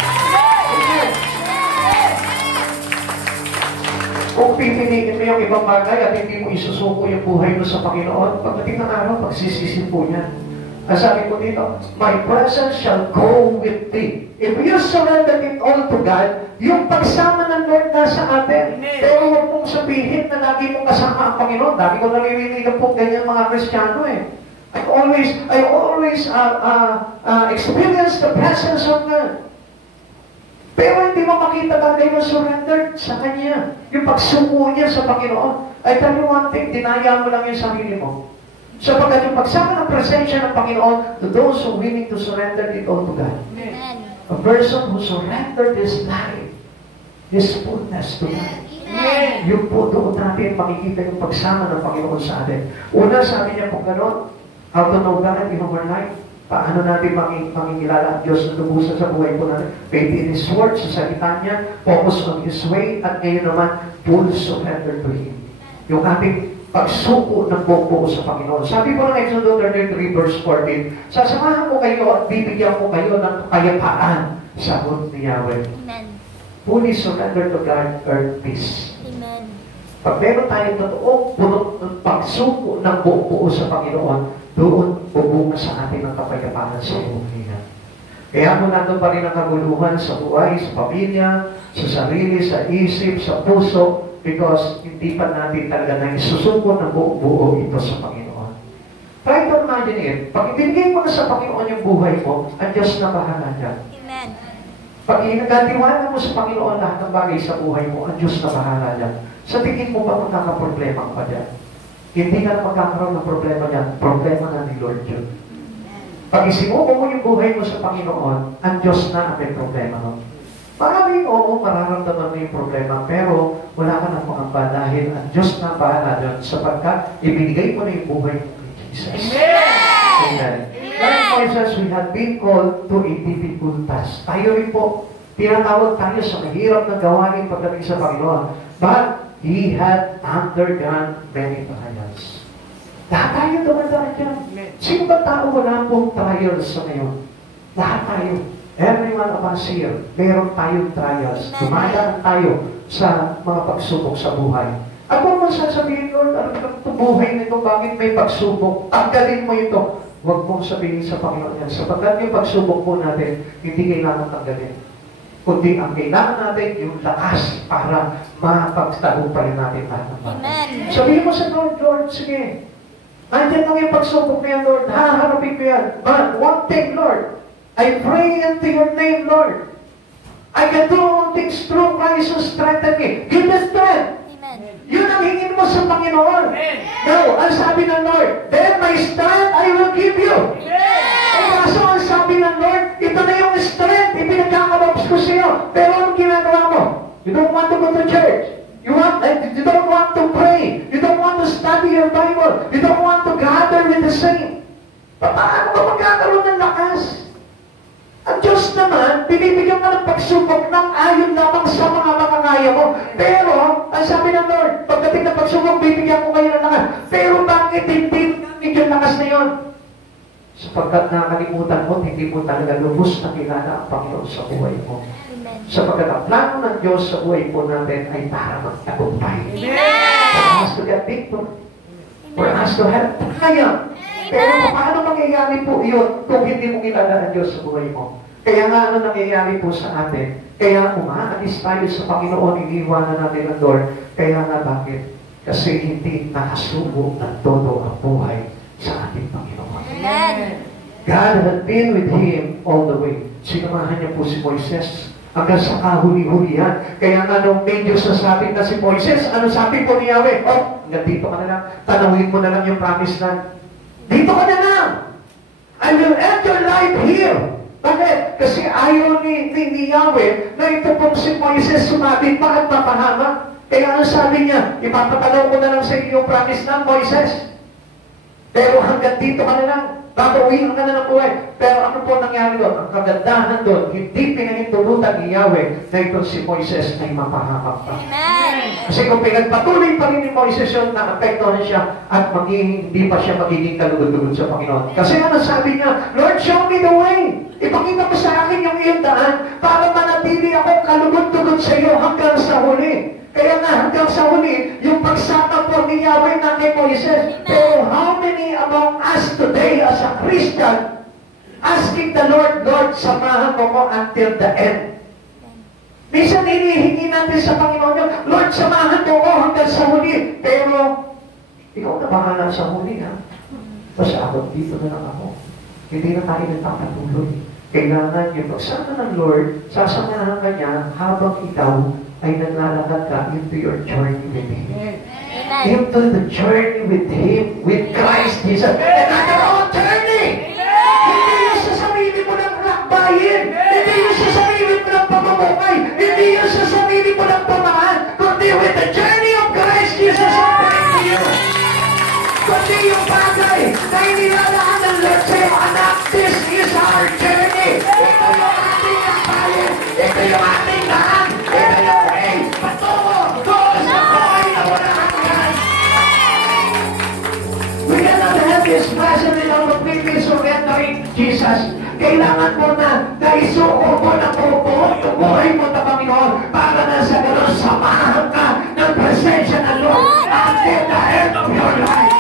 Kung pipiliin mo yung ibang bagay at hindi mo isusuko yung buhay mo sa Panginoon, pagdating ng araw, pagsisisi po niya. Ang sabi ko dito, my presence shall go with thee. If you surrender it all to God, yung pagsama ng Lord nasa atin. Pero huwag mong sabihin na lagi mong kasama ang Panginoon. Dami ko naririnig po ganyan mga Kristiyano eh. I always experience the presence of God. Pero hindi mo makita talaga yung surrender sa Kanya. Yung pagsuko niya sa Panginoon. Ay tell you one thing, dinaya mo lang yung sarili mo. Sapagkat yung pagsama ng presensya ng Panginoon to those who willing to surrender it all to God. Amen. A person who surrendered his life, his fullness to God. Amen. Yung po doon natin makikita yung pagsama ng Panginoon sa atin. Una, sabi niya po gano'n, how to know God in our life. Paano natin makikilala ang Diyos na lubusan sa buhay po natin? Faith in His Word, sa salita niya, focus on His way, at ngayon naman, full surrender to Him. Yung ating Pagsuko ng buo sa Panginoon. Sabi po ng Exodus 33 verse 14, sasamahan ko kayo at bibigyan ko kayo ng kapayapaan, sagot ni Yahweh. Amen. Fully surrender to God, earth peace. Amen. Pag meron tayong totoong punot ng pagsuko ng buo sa Panginoon, doon bubunga sa atin ang kapayapaan sa buhay na. Kaya mo nandun pa rin ang kaguluhan sa buhay, sa pamilya, sa sarili, sa isip, sa puso, because hindi pa natin talaga na isusuko ng buo ito sa Panginoon. Try to imagine it. Pag ibinigay mo na sa Panginoon yung buhay mo, ang Diyos na bahala dyan. Amen. Pag inagatiwala mo sa Panginoon lahat ng bagay sa buhay mo, ang Diyos na bahala dyan. Sa tingin mo ba magkakaproblema ka dyan? Hindi ka na magkakaroon ng problema dyan. Problema na ni Lord yun. Pag isimuko mo yung buhay mo sa Panginoon, ang Diyos na ang may problema mo. Maraming oo, mararamdaman mo yung problema, pero wala ka ng pangamba dahil ang Diyos na bahala dyan sapagkat ibinigay mo na yung buhay mo kay Jesus. Amen. Like Moises, we have been called to a difficult task. Tayo rin po, tinatawag tayo sa mahirap na gawain pagdating sa Panginoon. But He had undergone many trials. Lahat tayo dumadaan dyan. Sino ba tao wala pong trials sa ngayon? Lahat tayo. Every one of us here, meron tayong trials. Dumadaan tayo sa mga pagsubok sa buhay. At kung masasabihin, Lord, ano itong buhay nito, bakit may pagsubok? Tanggalin mo ito. Huwag mong sabihin sa Panginoon yan. Sapagkat yung pagsubok po natin, hindi kailangan tanggalin. Kundi ang kailangan natin yung lakas para mapagtagumpayan natin lahat ng bagay. Sabihin mo sa Lord, Lord, sige. Nandiyan lang yung pagsubok na yan, Lord. Haharapin ko yan. But one thing, Lord, I pray into your name, Lord. I can do all things through Christ who strengthened me. Give me strength. Amen. Yun ang hingin mo sa Panginoon. Now, ang sabi ng Lord, then my strength I will give you. Kaso ang sabi ng Lord, ito na yung strength, ipinagkakalabs ko sa iyo. Pero anong ginagawa mo? You don't want to go to church. You don't want to pray. You don't want to study your Bible. You don't want to gather with the saints. Paano ka magkakaroon ng lakas? Ang Diyos naman, binibigyan ka ng pagsubok ng ayon lamang sa mga makakaya mo. Pero, ang sabi ng Lord, pagdating ng pagsubok, bibigyan ko kayo ng lakas. Pero bakit hindi yung lakas na yun? Sapagkat nakalimutan mo, hindi mo talaga lubos na kilala ang Panginoon sa buhay mo. Amen. Sapagkat ang plano ng Diyos sa buhay po natin ay para magtagumpay. Amen. For us to get victory. For us to have kaya. Pero paano mangyayari po iyon kung hindi mo kilala ang Diyos sa buhay mo? Kaya nga ano nangyayari po sa atin? Kaya umaalis tayo sa Panginoon, iniiwanan natin ang Lord. Kaya nga bakit? Kasi hindi nakasubo ng todo ang buhay sa ating Panginoon. Amen. God had been with him all the way. Sinamahan niya po si Moises hanggang sa kahuli-hulihan. Kaya nga nung may Diyos nasabi na si Moises, ano sabi po ni Yahweh? Oh, hanggang dito ka na lang. Tanawin mo na lang yung promise land. Dito ka na lang. I will end your life here. Bakit? Kasi ayaw ni Yahweh na ito pong si Moises sumabit pa at mapahama. Kaya ano sabi niya? Ipapatalaw ko na lang sa iyo yung promise ng Moises. Pero hanggang dito ka na lang. Babawihan ka na ng buhay. Pero ano po nangyari doon? Ang kagandahan doon, hindi pinahintulutan ni Yahweh na ito si Moises ay mapahamak pa. Amen. Kasi kung pinagpatuloy pa rin ni Moises yun, na-apektuhan siya at hindi pa siya magiging kalugod-lugod sa Panginoon. Kasi ano sabi niya, Lord, show me the way. Ipakita mo sa akin yung iyong daan para manatili ako kalugod-lugod sa iyo hanggang sa huli. Kaya nga hanggang sa huli, yung pagsama po ni Yahweh na kay Moises. Pero how many among us today as a Christian asking the Lord, Lord, samahan mo ko until the end? Minsan hinihingi natin sa Panginoon niya, Lord, samahan mo ko hanggang sa huli. Pero, ikaw na bahala sa huli, ha? Basta ako, dito na lang ako. Hindi na tayo nagpapatuloy. Kailangan yung pagsama ng Lord, sasamahan ka niya habang ikaw ay naglalakad ka into your journey with Him. Amen. Into the journey with Him, with Christ Jesus. And not your own journey! Hindi yung sa sarili mo ng lakbayin. Hindi yung sa sarili mo ng pamamukay. Hindi yung sa sarili mo ng pamaan. Kundi with the journey of Christ Jesus will bring to you. Kundi yung bagay na inilalaan ng Lord sa'yo, anak, this is our journey. Ito yung ating lakbayin. Ito yung ating daan. Ito yung way. Patungo doon sa buhay na walang hanggan. is present in our completely surrendering Jesus. Kailangan mo na isuko mo na buo yung buhay mo na Panginoon para na sa gano'n samahan ka ng presensya ng Lord until the end of your life.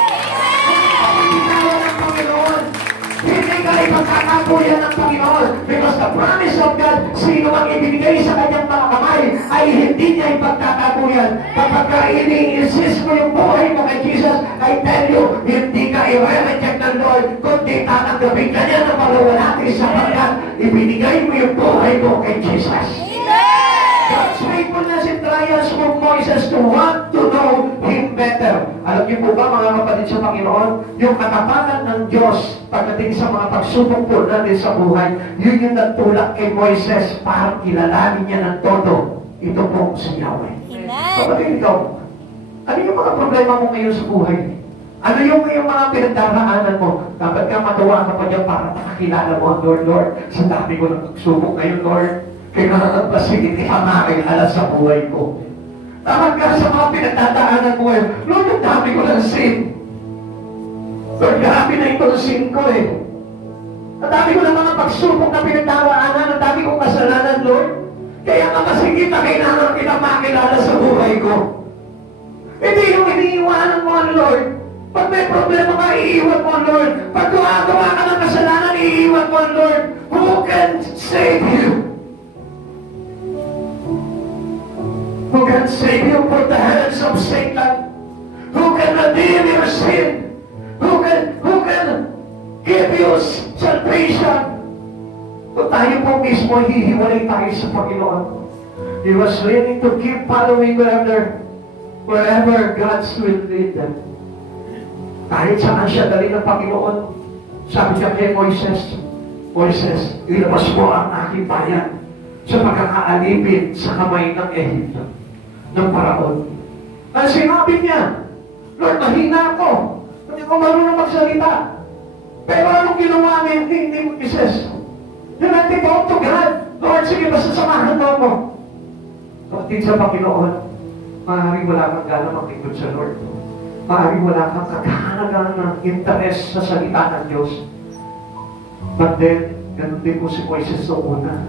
Hindi ka ipagkakabuyan ng Panginoon because the promise of God, sino ang ibinigay sa kanyang mga kamay ay hindi niya ipagkakabuyan. Kapag ini-insist mo yung buhay mo kay Jesus, I tell you, hindi ka i-reject ng Lord, kundi tatanggapin ka niya na mawawalati sapagkat ibinigay mo yung buhay mo kay Jesus. God's faithfulness in trials for Moses to want to know Him better. Alam niyo po ba mga kapatid sa Panginoon, yung katapatan ng Diyos pagdating sa mga pagsubok po natin sa buhay, yun yung nagtulak kay Moises para kilalanin niya ng todo. Ito po si Yahweh. Kapatid, ikaw, ano yung mga problema mo ngayon sa buhay? Ano yung mga pinagdaraanan mo? Dapat ka matuwa ka pa dyan para nakakilala mo ang Lord, Lord. Sa dami ko ng pagsubok ngayon, Lord. Kailangan ba sige aking alas sa buhay ko? Dapat ka sa mga pinagdadaanan mo ngayon, Lord, ang dami ko ng sin. Lord, grabe na ito ng sin ko eh. Ang dami ko ng mga pagsubok na pinagdaraanan, ang dami kong kasalanan, Lord. Kaya nga masigit na kailangan kita makilala sa buhay ko. Hindi yung iniiwanan mo ang Lord. Pag may problema ka, iiwan mo ang Lord. Pag gumagawa ka ng kasalanan, iiwan mo ang Lord. Who can save you? Who can save you from the hands of Satan? Who can redeem your sin? Who can give you salvation? Kung tayo po mismo, hihiwalay tayo sa Panginoon. He was willing to keep following wherever God's will lead them. Kahit saan siya dali ng Panginoon, sabi niya kay Moises, Moises, ilabas mo ang aking bayan sa pagkakaalipin sa kamay ng Ehipto, ng Paraon. Ang sinabi niya, Lord, mahina ako. Hindi ko marunong magsalita. Pero anong ginawa niya ni Moises? You're not devout to God. Lord, sige, basta samahan mo ako. Kapatid sa Panginoon, maaaring wala kang gana maglingkod sa Lord. Maaaring wala kang kagahanagan ng interest sa salita ng Diyos. But then, ganun din po si Moises noong una.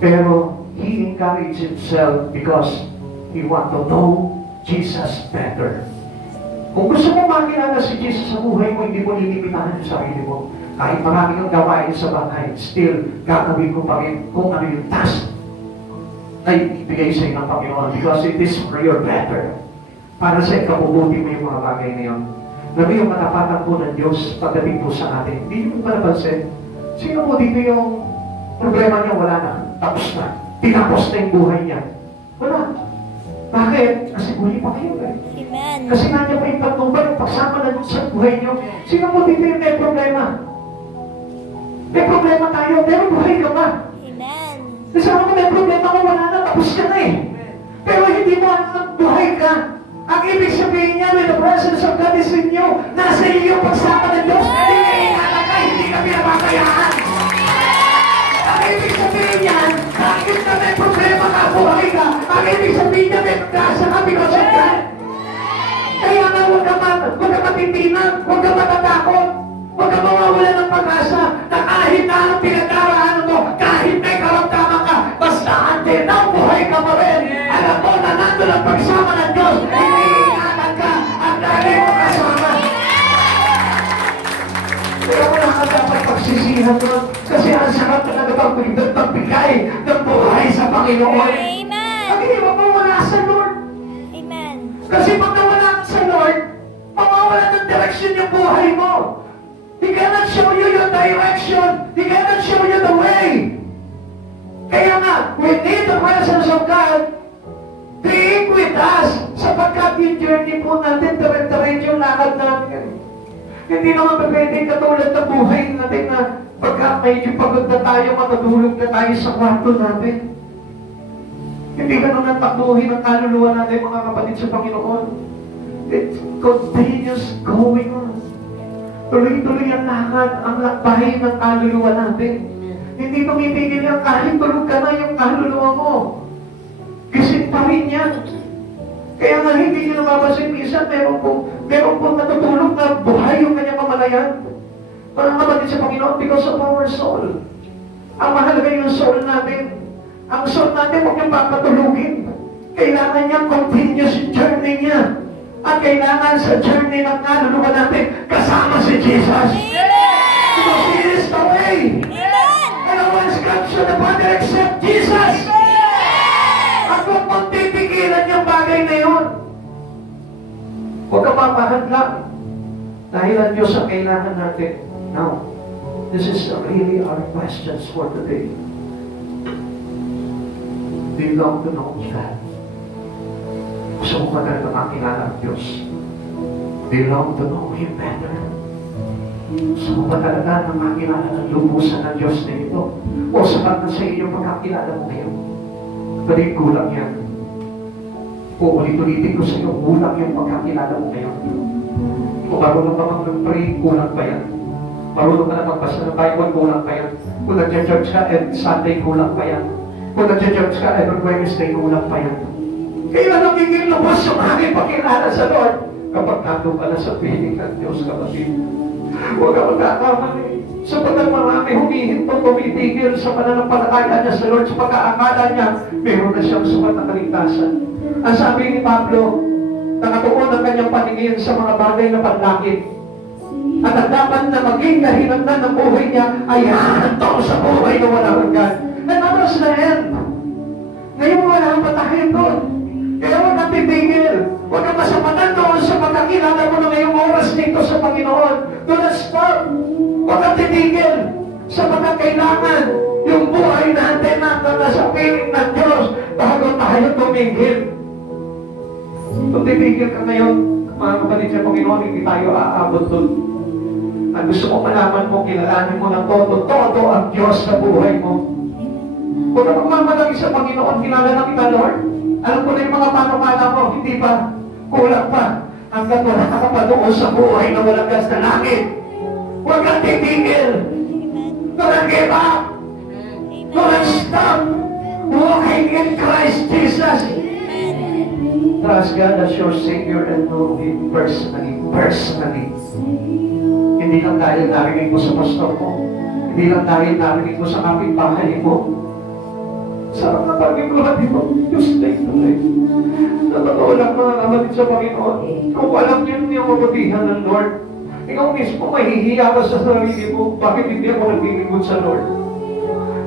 Pero, he encouraged himself because he want to know Jesus better. Kung gusto mo makilala si Jesus sa buhay mo, hindi mo lilipitahan yung sarili mo. Kahit marami kang gawain sa bahay, still, gagawin ko pa rin kung ano yung task na ibigay sa ng Panginoon because it is for your better. Para sa ikabubuti mo yung mga bagay na yun. Nabi yung matapatan po ng Diyos pagdating po sa atin. Hindi nyo ba napansin? Sino po dito yung problema niya? Wala na. Tapos na. Tinapos na yung buhay niya. Wala. Bakit? Kasi buhay pa kayo eh. Amen. Kasi nga niya pa yung pagtubay, yung pagsama na sa buhay niyo. Sino po dito yung may problema? May problema tayo, pero buhay ka pa. Amen. Kasi ako may problema ko, wala na, tapos ka na eh. Pero hindi mo alam, buhay ka. Ang ibig sabihin niya, when the presence of God is in you, nasa iyo yung pagsama ng Diyos, hindi ka ingatan ka, hindi ka pinapapayaan. Ang ibig sabihin niyan, kahit na may problema ka, buhay ka. Ang ibig sabihin niya, may pagkasa ka because of God. Kaya nga, huwag ka matitinan, huwag ka matatakot, huwag ka mawawala ng pag-asa, na kahit na anong pinagdaraanan mo, kahit may karamdaman ka, basta until now, buhay ka pa rin. Alam mo na nandun ang pagsama ng Diyos, iniingatan ka, ang dali mo kasama. Kaya wala ka dapat pagsisihan doon, kasi ang sarap talaga pagbigay ng buhay sa Panginoon. Amen. Ang hindi mo mawala sa Lord. Amen. Kasi pag nawala ka sa Lord, mawawala ng direction yung buhay mo. He cannot show you your direction. He cannot show you the way. Kaya nga, we need the presence of God being with us sapagkat yung journey po natin, direct-direct yung lakad natin. Hindi naman pwede katulad ng buhay natin na pagka medyo pagod na tayo, matutulog na tayo sa kwarto natin. Hindi ganun ang takbuhin ng kaluluwa natin, mga kapatid sa Panginoon. It continues going on. Tuloy-tuloy ang lakad, ang lakbahin ng kaluluwa natin. Hindi tumitigil yan kahit tulog ka na yung kaluluwa mo. Gising pa rin yan. Kaya nga hindi nyo nababasin minsan, meron po natutulog na buhay yung kanyang ba yan? Mga kapatid sa Panginoon, because of our soul. Ang mahalaga yung soul natin. Ang soul natin, huwag niyang papatulugin. Kailangan niyang continuous journey niya. At kailangan sa journey ng kaluluwa natin, kasama si Jesus. Because He is the way. And no one's comes to the Father except Jesus. At kung magtipigilan yung bagay na yun, huwag ka papahadlang. Dahil ang Diyos ang kailangan natin. Now, this is really our questions for today. Do you long to know that? Gusto mo ba talaga makilala ang Diyos? Do you long to know Him better? Gusto mo ba talaga na makilala ng lubusan ng Diyos na ito? O sapat na sa inyong pagkakilala mo ngayon? Pwede kulang yan. O ulit-ulitin ko sa iyo, kulang yung pagkakilala mo ngayon. Kung marunong ka mag-pray, kulang pa yan. Marunong ka na magbasa ng Bible, kulang pa yan. Kung nag-church ka, every Sunday, kulang pa yan. Kung nag-church ka, every Wednesday, kulang pa yan. Kaya nagiging lubos yung aking pakilala sa Lord kapag nandun ka na sa piling ng Diyos, kapatid. Huwag ka magkakamali. Sapagkat marami humihinto, tumitigil sa pananampalataya niya sa Lord, sa pagkaakala niya, meron na siyang sukat na kaligtasan. Ang sabi ni Pablo, nakatuon ang kanyang paningin sa mga bagay na panlangit. At ang dapat na maging kahinatnan ng buhay niya ay hahantong sa buhay na walang hanggan. And that was the end. Ngayon wala ang patahin doon. Kaya huwag kang titigil. Huwag kang masapatan doon sa pagkakilala mo na ngayong oras dito sa Panginoon. Do not stop. Huwag kang titigil sa pagkakailangan yung buhay natin na sa piling ng Diyos bago tayo tumigil. Kung titigil ka ngayon, mga kapatid sa Panginoon, hindi tayo aabot doon. Ang gusto mo malaman mo, kilalanin mo ng todo ang Diyos sa buhay mo. Huwag ka magmamalaki sa Panginoon, kilala na kita, Lord. Alam ko na yung mga panukala mo, hindi pa, kulang pa, hanggang wala ka pa doon sa buhay na walang gas na langit. Huwag kang titigil. Don't give up. Don't stop walking in Christ Jesus. Trust God as your Savior and know Him personally. Hindi lang dahil narinig mo sa pastor mo. Hindi lang dahil narinig mo sa kapitbahay mo. Sarap na pag-ibluhan mo, Diyos na ito eh. Sa totoo lang mga kapatid sa Panginoon, kung alam niyo yung mabutihan ng Lord, ikaw mismo mahihiya ka sa sarili mo, bakit hindi ako naglilingkod sa Lord?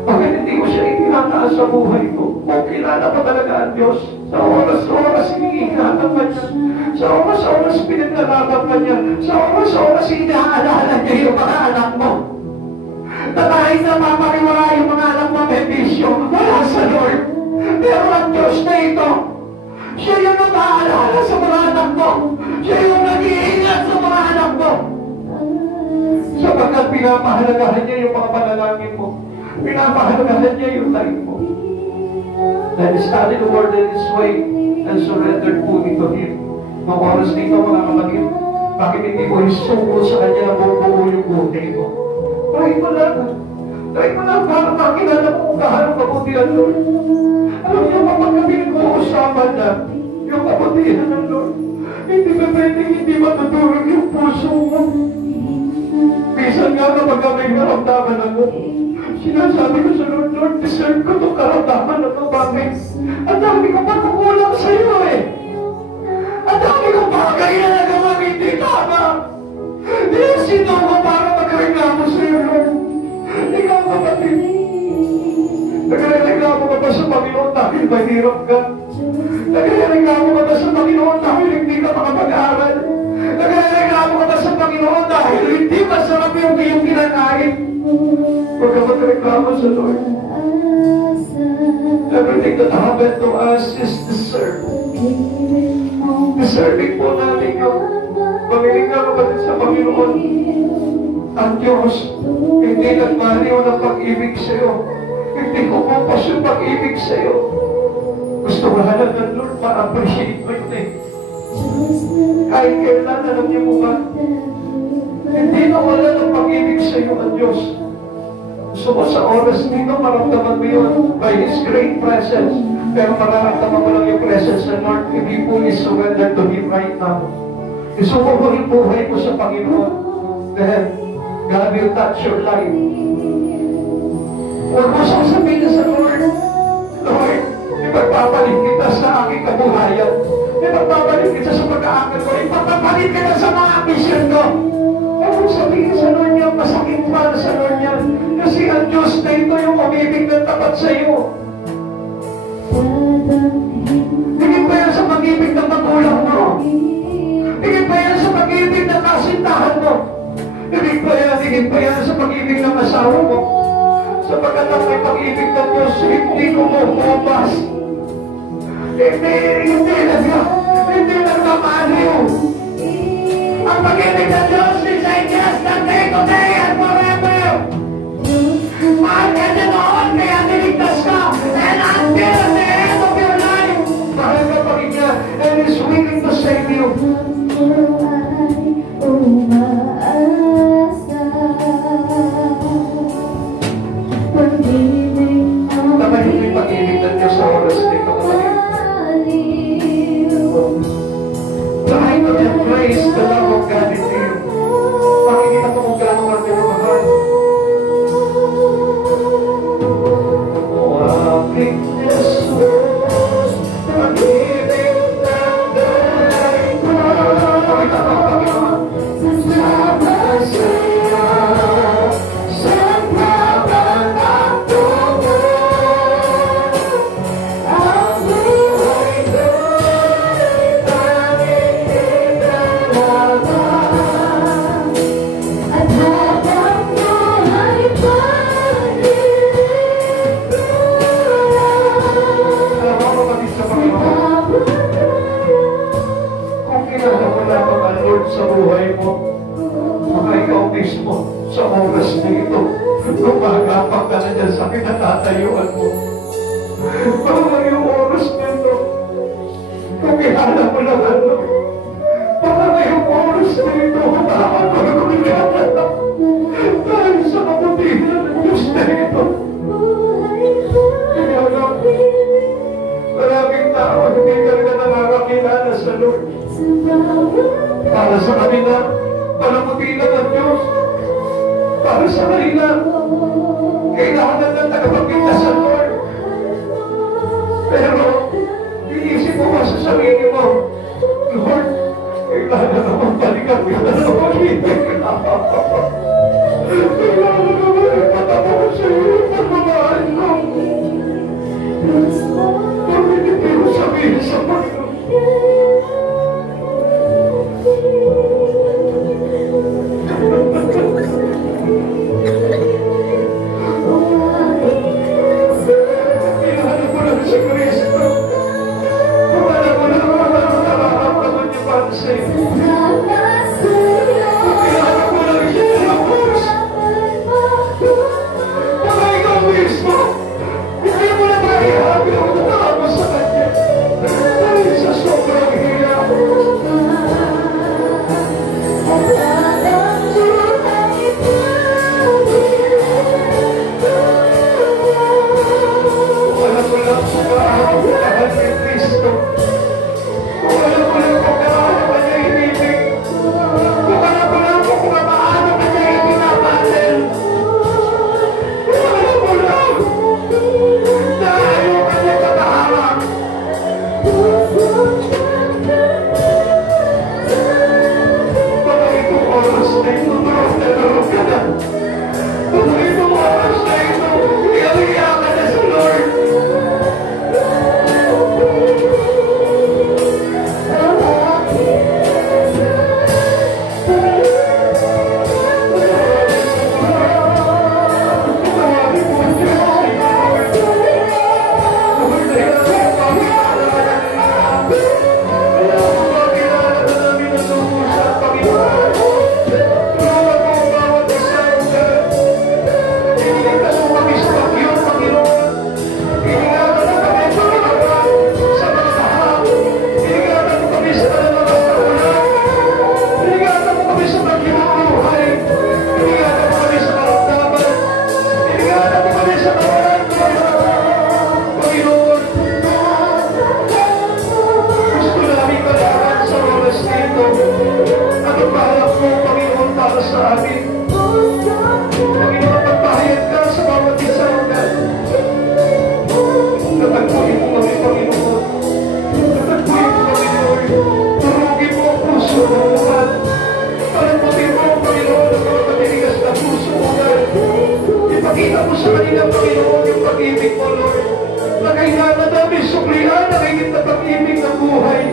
Bakit hindi ko siya itinataas sa buhay ko? Kung kilala pa talaga ang Diyos, sa oras-oras iniingatan ka niya, sa oras-oras pinaglalaban ka niya, sa oras-oras inaalala niya yung mga anak mo. Na kahit na mapariwala yung mga anak mo may bisyo, wala sa Lord. Pero ang Diyos na ito, siya yung nag-aalala sa mga anak mo. Siya yung nag-iingat sa mga anak mo. Sapagkat pinapahalagahan niya yung mga panalangin mo. Pinapahalagahan niya yung tayo mo. Then study the word in His way and surrender fully to Him. Mga oras dito mga kapatid, bakit hindi mo isuko sa Kanya na bubuo yung buhay mo? Try mo lang. Try mo lang para makilala mo kung gaano kabutihan, Lord. Alam niyo, kapag kami nag-uusapan na yung kabutihan ng Lord, hindi ba pwedeng hindi matutulog yung puso mo? Minsan nga kapag kami naramdaman ako, sinasabi ko sa Lord, Lord, deserve ko itong karamdaman na ito. Bakit? Ang dami ko pagkukulang sa iyo eh. Ang dami ko bagay na nagawang hindi tama. Sino ko para magreklamo sa iyo, Lord? Ikaw, kapatid. Nagreklamo ka ba sa Panginoon dahil mahirap ka? Nagreklamo ka ba sa Panginoon dahil hindi ka makapag-aaral? Nagreklamo ka ba sa Panginoon dahil hindi masarap yung iyong kinakain? Huwag ka magreklamo sa Lord. Everything that happened to us is deserved. Deserving po natin yung pamiling ka kapatid sa Panginoon. Ang Diyos, hindi nagmaliw ng pag-ibig sa iyo. Hindi kumupos yung pag-ibig sa iyo. Gusto ko halang ng Lord, ma-appreciate mo yun eh. Kahit kailan, alam niyo mo ba? Hindi na wala ng pag-ibig sa iyo ang Diyos. Gusto mo sa oras dito, maramdaman mo yun by His great presence. Pero mararamdaman mo lang yung presence ng Lord, hindi fully surrender to Him right now. Gusto mo yung buhay mo sa Panginoon. then God will touch your life. Huwag mo sasabihin sa Lord, Lord, ipagpapalit kita sa aking kabuhayan. Ipagpapalit kita sa pag-aakal ko. Ipagpapalit kita sa mga ambisyon ko. Huwag mo sabihin sa Lord niya, masakit para sa Lord niya. Kasi ang Diyos na ito yung umibig ng tapat sa iyo. Higit pa yan sa pag-ibig ng magulang mo. Higit pa yan sa pag-ibig ng kasintahan mo. Higit pa yan sa pag-ibig ng asawa mo. Sapagkat ang may pag-ibig ng Diyos, hindi kumukupas. Hindi nagmamaliw. Ang pag-ibig ng Diyos is a just a day today and forever. Mahal ka na noon, kaya niligtas ka. And until the end of your life, mahal ka pa rin niya, and is willing to save you. Naman yung pag-ibig ng Diyos sa oras nito. Try to embrace the love of God in you. Makikita ko kung gano'n ang tinamahal. Aking Jesus, pag-ibig ng dalay ko. Pakita ko, Panginoon. Sa buhay mo, mga ikaw mismo sa oras na ito, lumagapak ka na dyan sa kinatatayuan mo. Baka yung oras na ito, kung kilala mo lang ano, baka yung oras na ito, baka magkakilala na dahil sa kabutihan ng Diyos na ito. Kaya lang, maraming tao hindi talaga nakakakilala sa Lord. Para sa kanila, palamutin ang Diyos. Para sa kanila, kailangan ng tagapagligtas sa Lord. Pero, inisip mo ba sa sarili mo, Lord, kailangan naman balikan ka na ng pag-ibig. Kailangan naman ipatamo ko sa iyo yung pagmamahal ko. Bakit hindi mo sabihin sa Panginoon? Kaya amin. Panginoon, magpahayag ka sa bawat isa, O God. Natagpuin mo kami, Panginoon. Natagpuin mo kami, Lord. Turugin mo ang puso mo, O God. Palamutin mo, Panginoon, ang mga matinigas na puso, O God. Ipakita mo sa kanila, Panginoon, yung pag-ibig mo, Lord. Na kailangan namin suklihan na kayo na pag-ibig ng buhay.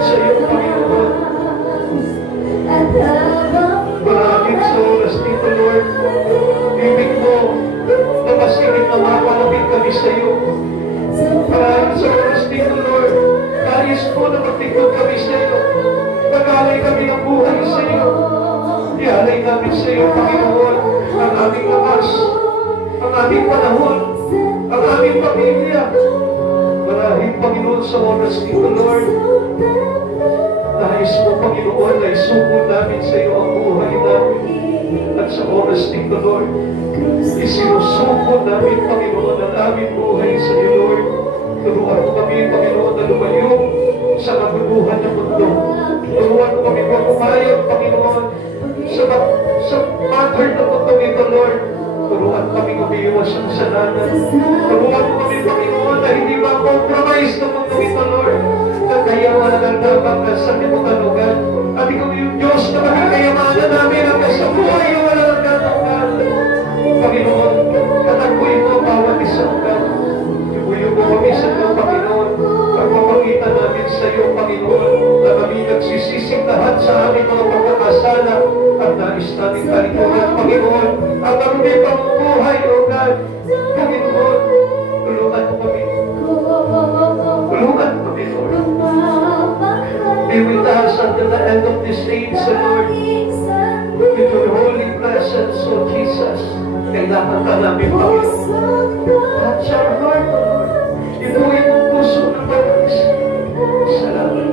Sa iyo, Panginoon. Maraming sa oras dito, Lord. Ibig mo na masigit na mapalapit kami sa iyo. Maraming sa oras dito, Lord. Nais mo na magtingkod kami sa iyo. Mag-alay kami ng buhay sa iyo. Ialay namin sa iyo, Panginoon, ang aming lakas, ang aming panahon, ang aming pamilya. Maraming, Panginoon, sa oras dito, Lord. Nais mo, Panginoon, na isuko namin sa iyo ang buhay namin. At sa oras dito, Lord, isinusuko namin, Panginoon, ang aming buhay sa iyo, Lord. Turuan mo kami, Panginoon, na lumayo sa kaguluhan ng mundo. Turuan mo kami na pumayag, Panginoon, sa matter ng mundo ito, Lord. Turuan kami umiiwas ang kasalanan. Turuan mo kami, Panginoon, na hindi ma-compromise ng mundo ito, Lord. Kayamanan dapat na sa limutan, O God. At ikaw yung Diyos na maging kayamanan namin hanggang sa buhay yung walang hanggan, O God. Panginoon, katagpuin mo bawat isa, O God. Ibuyo mo kami sa iyo, Panginoon. Pagpapagitan namin sa iyo, Panginoon, na kami nagsisising lahat sa aming mga pagkakasala at nais namin kalikuran, Panginoon. At ang may pamumuhay, O God. Panginoon, tulungan mo kami. Tulungan mo kami, Lord. Be with us until the end of this age, O Lord. With your holy presence, O Jesus. Kailangan ka namin, Panginoon. Touch our heart, O Lord. Ibuhin ang puso ng bawat isa. Salamat.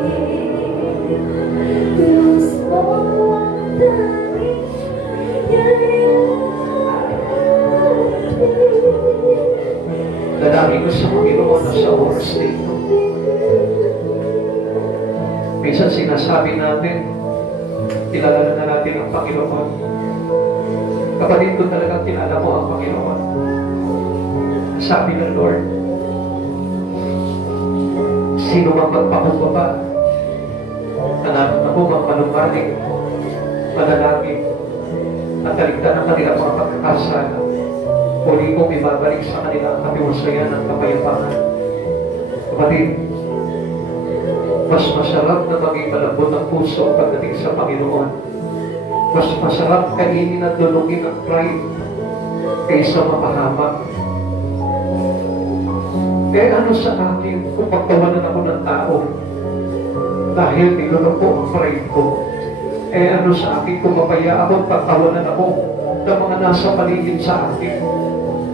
Dadami ko sa Panginoon na sa oras dito. Minsan sinasabi natin, kilala na natin ang Panginoon. Kapatid ko talagang kilala mo ang Panginoon. Sabi ng Lord, sino mang magpakumbaba, hanapin ako mang manumaling, manalangin, at taligtan ang kanilang mga pagkakasala. Muli kong ibabalik sa kanila ang kapiwasayan ng kapayapaan. Kapatid, mas masarap na maging malambot ang puso pagdating sa Panginoon. Mas masarap kainin at dunugin ang pride kaysa mapahamak. Eh ano sa akin kung pagtawanan ako ng tao dahil niluno po ang pride ko? Eh ano sa akin kung mapaya ako at pagtawanan ako ng mga nasa paligid sa akin?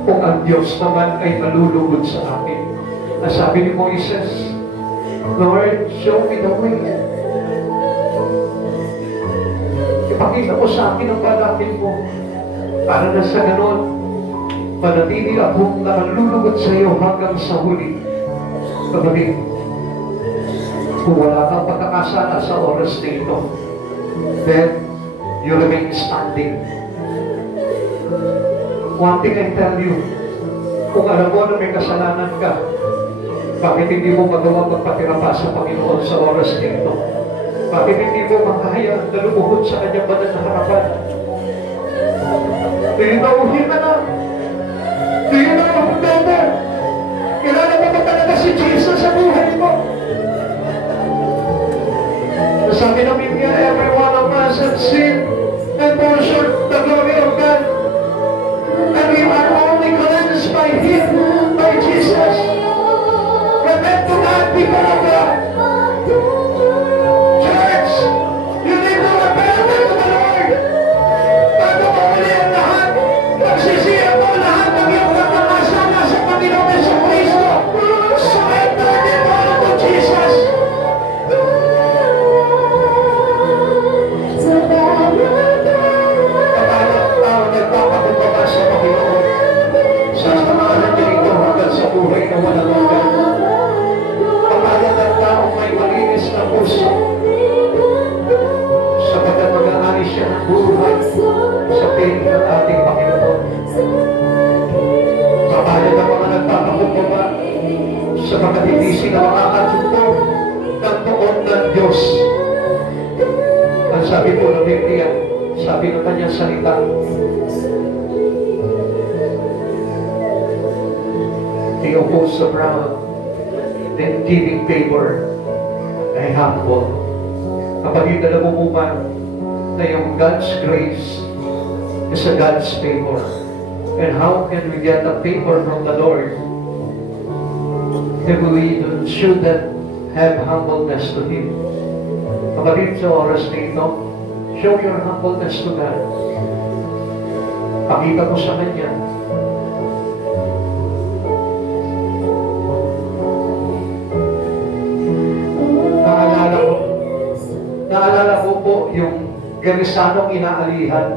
Kung ang Diyos naman ay malulugod sa akin. Nasabi ni Moises, Lord, show me the way. Ipakita mo sa akin ang balakid mo. Para na sa ganon, manatili akong nakalulugod sa iyo hanggang sa huli. Kapatid, kung wala kang pagkakasala sa oras na ito, then you remain standing. One thing I tell you, kung alam mo na may kasalanan ka, bakit hindi mo magawa magpatira pa sa Panginoon sa oras nito? Bakit hindi mo makahaya na lumuhod sa kanyang banal na harapan? Do you know Him na? Do you know Him better? Kilala mo ba talaga si Jesus sa buhay mo? Sabi ng Biblia, every one of us have sinned and fall short the glory of God. And we are only cleansed by Him, by Jesus. Repent to God, people of God. Church, you need to repent to the Lord. Bago mo muli ang lahat, pagsisiya mo lahat ng iyong kanyang salita. He opposed the proud, then giving favor ay humble. Kapag alam mo ba na yung God's grace is a God's favor? And how can we get the favor from the Lord if we shouldn't have humbleness to Him? Kapatid, sa oras na ito, show your humbleness to God. Pakita mo sa Kanya. Naalala ko po yung Gerisanong inaalihan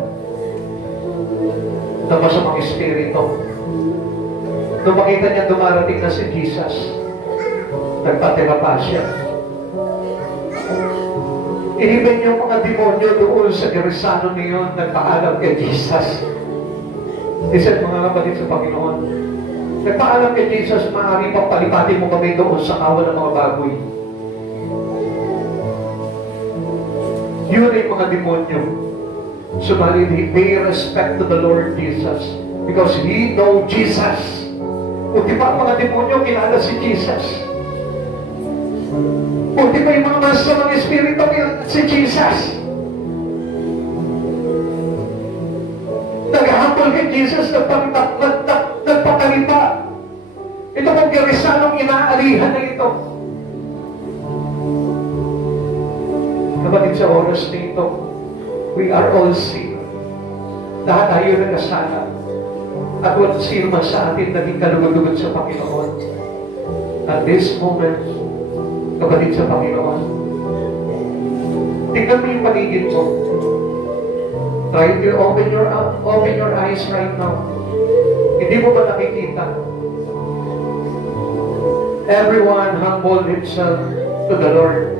na masamang espiritu. Nung makita niya dumarating na si Jesus, nagpatira pa siya. Even yung mga demonyo doon sa Gerisano niyon, nagpaalam kay Jesus. Isa mga kapatid sa Panginoon, nagpaalam kay Jesus, maaari pang palipatin mo kami doon sa kawan ng mga baboy. Yun ay mga demonyo. Subalit, he pay respect to the Lord Jesus because he know Jesus. Buti pa ang mga demonyo kilala si Jesus. Buti pa yung mga masamang espiritu kilala si Jesus. Nag-humble kay Jesus, nagpakalipa. Ito pong Gerisanong inaalihan na ito. Kapatid, sa oras nito, we are all sin. Lahat tayo nagkasala. At walang sino man sa atin naging kalugod-lugod sa Panginoon. At this moment, kapatid sa Panginoon, tingnan mo yung paligid mo. Try to open your eyes right now. Hindi mo ba nakikita? Everyone humbled himself to the Lord.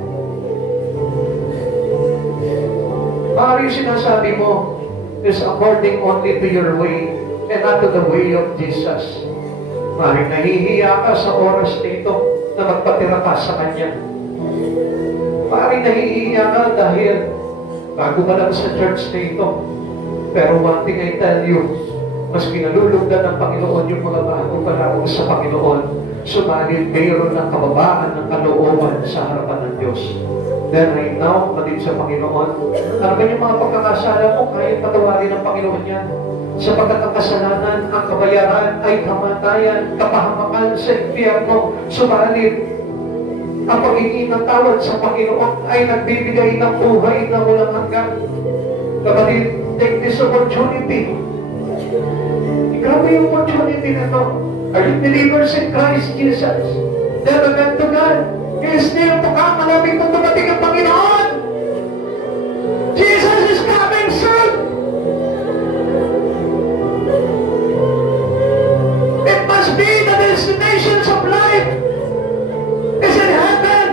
Maaaring sinasabi mo is according only to your way and not to the way of Jesus. Maaaring nahihiya ka sa oras nito na magpatira ka sa Kanya. Maaaring nahihiya ka dahil bago ka lang sa church nito. Pero one thing I tell you, mas pinalulugdan ng Panginoon yung mga bago pa lang sa Panginoon. Subalit mayroon ng kababaan ng kalooban sa harapan ng Diyos. Then right now, matid sa Panginoon, ano ba yung mga pagkakasala mo, kaya patawarin ng Panginoon yan? Sapagkat ang kasalanan, ang kabayaran ay kamatayan, kapahamakan sa impyerno. Subalit, ang paghingi ng tawad sa Panginoon ay nagbibigay ng buhay na walang hanggan. Kapatid, take this opportunity. Grabe yung opportunity na ito. Are you believers in Christ Jesus? Never went to God. He is near to come. Malapit na dumating ang Panginoon. Jesus is coming soon. It must be the destinations of life is in heaven,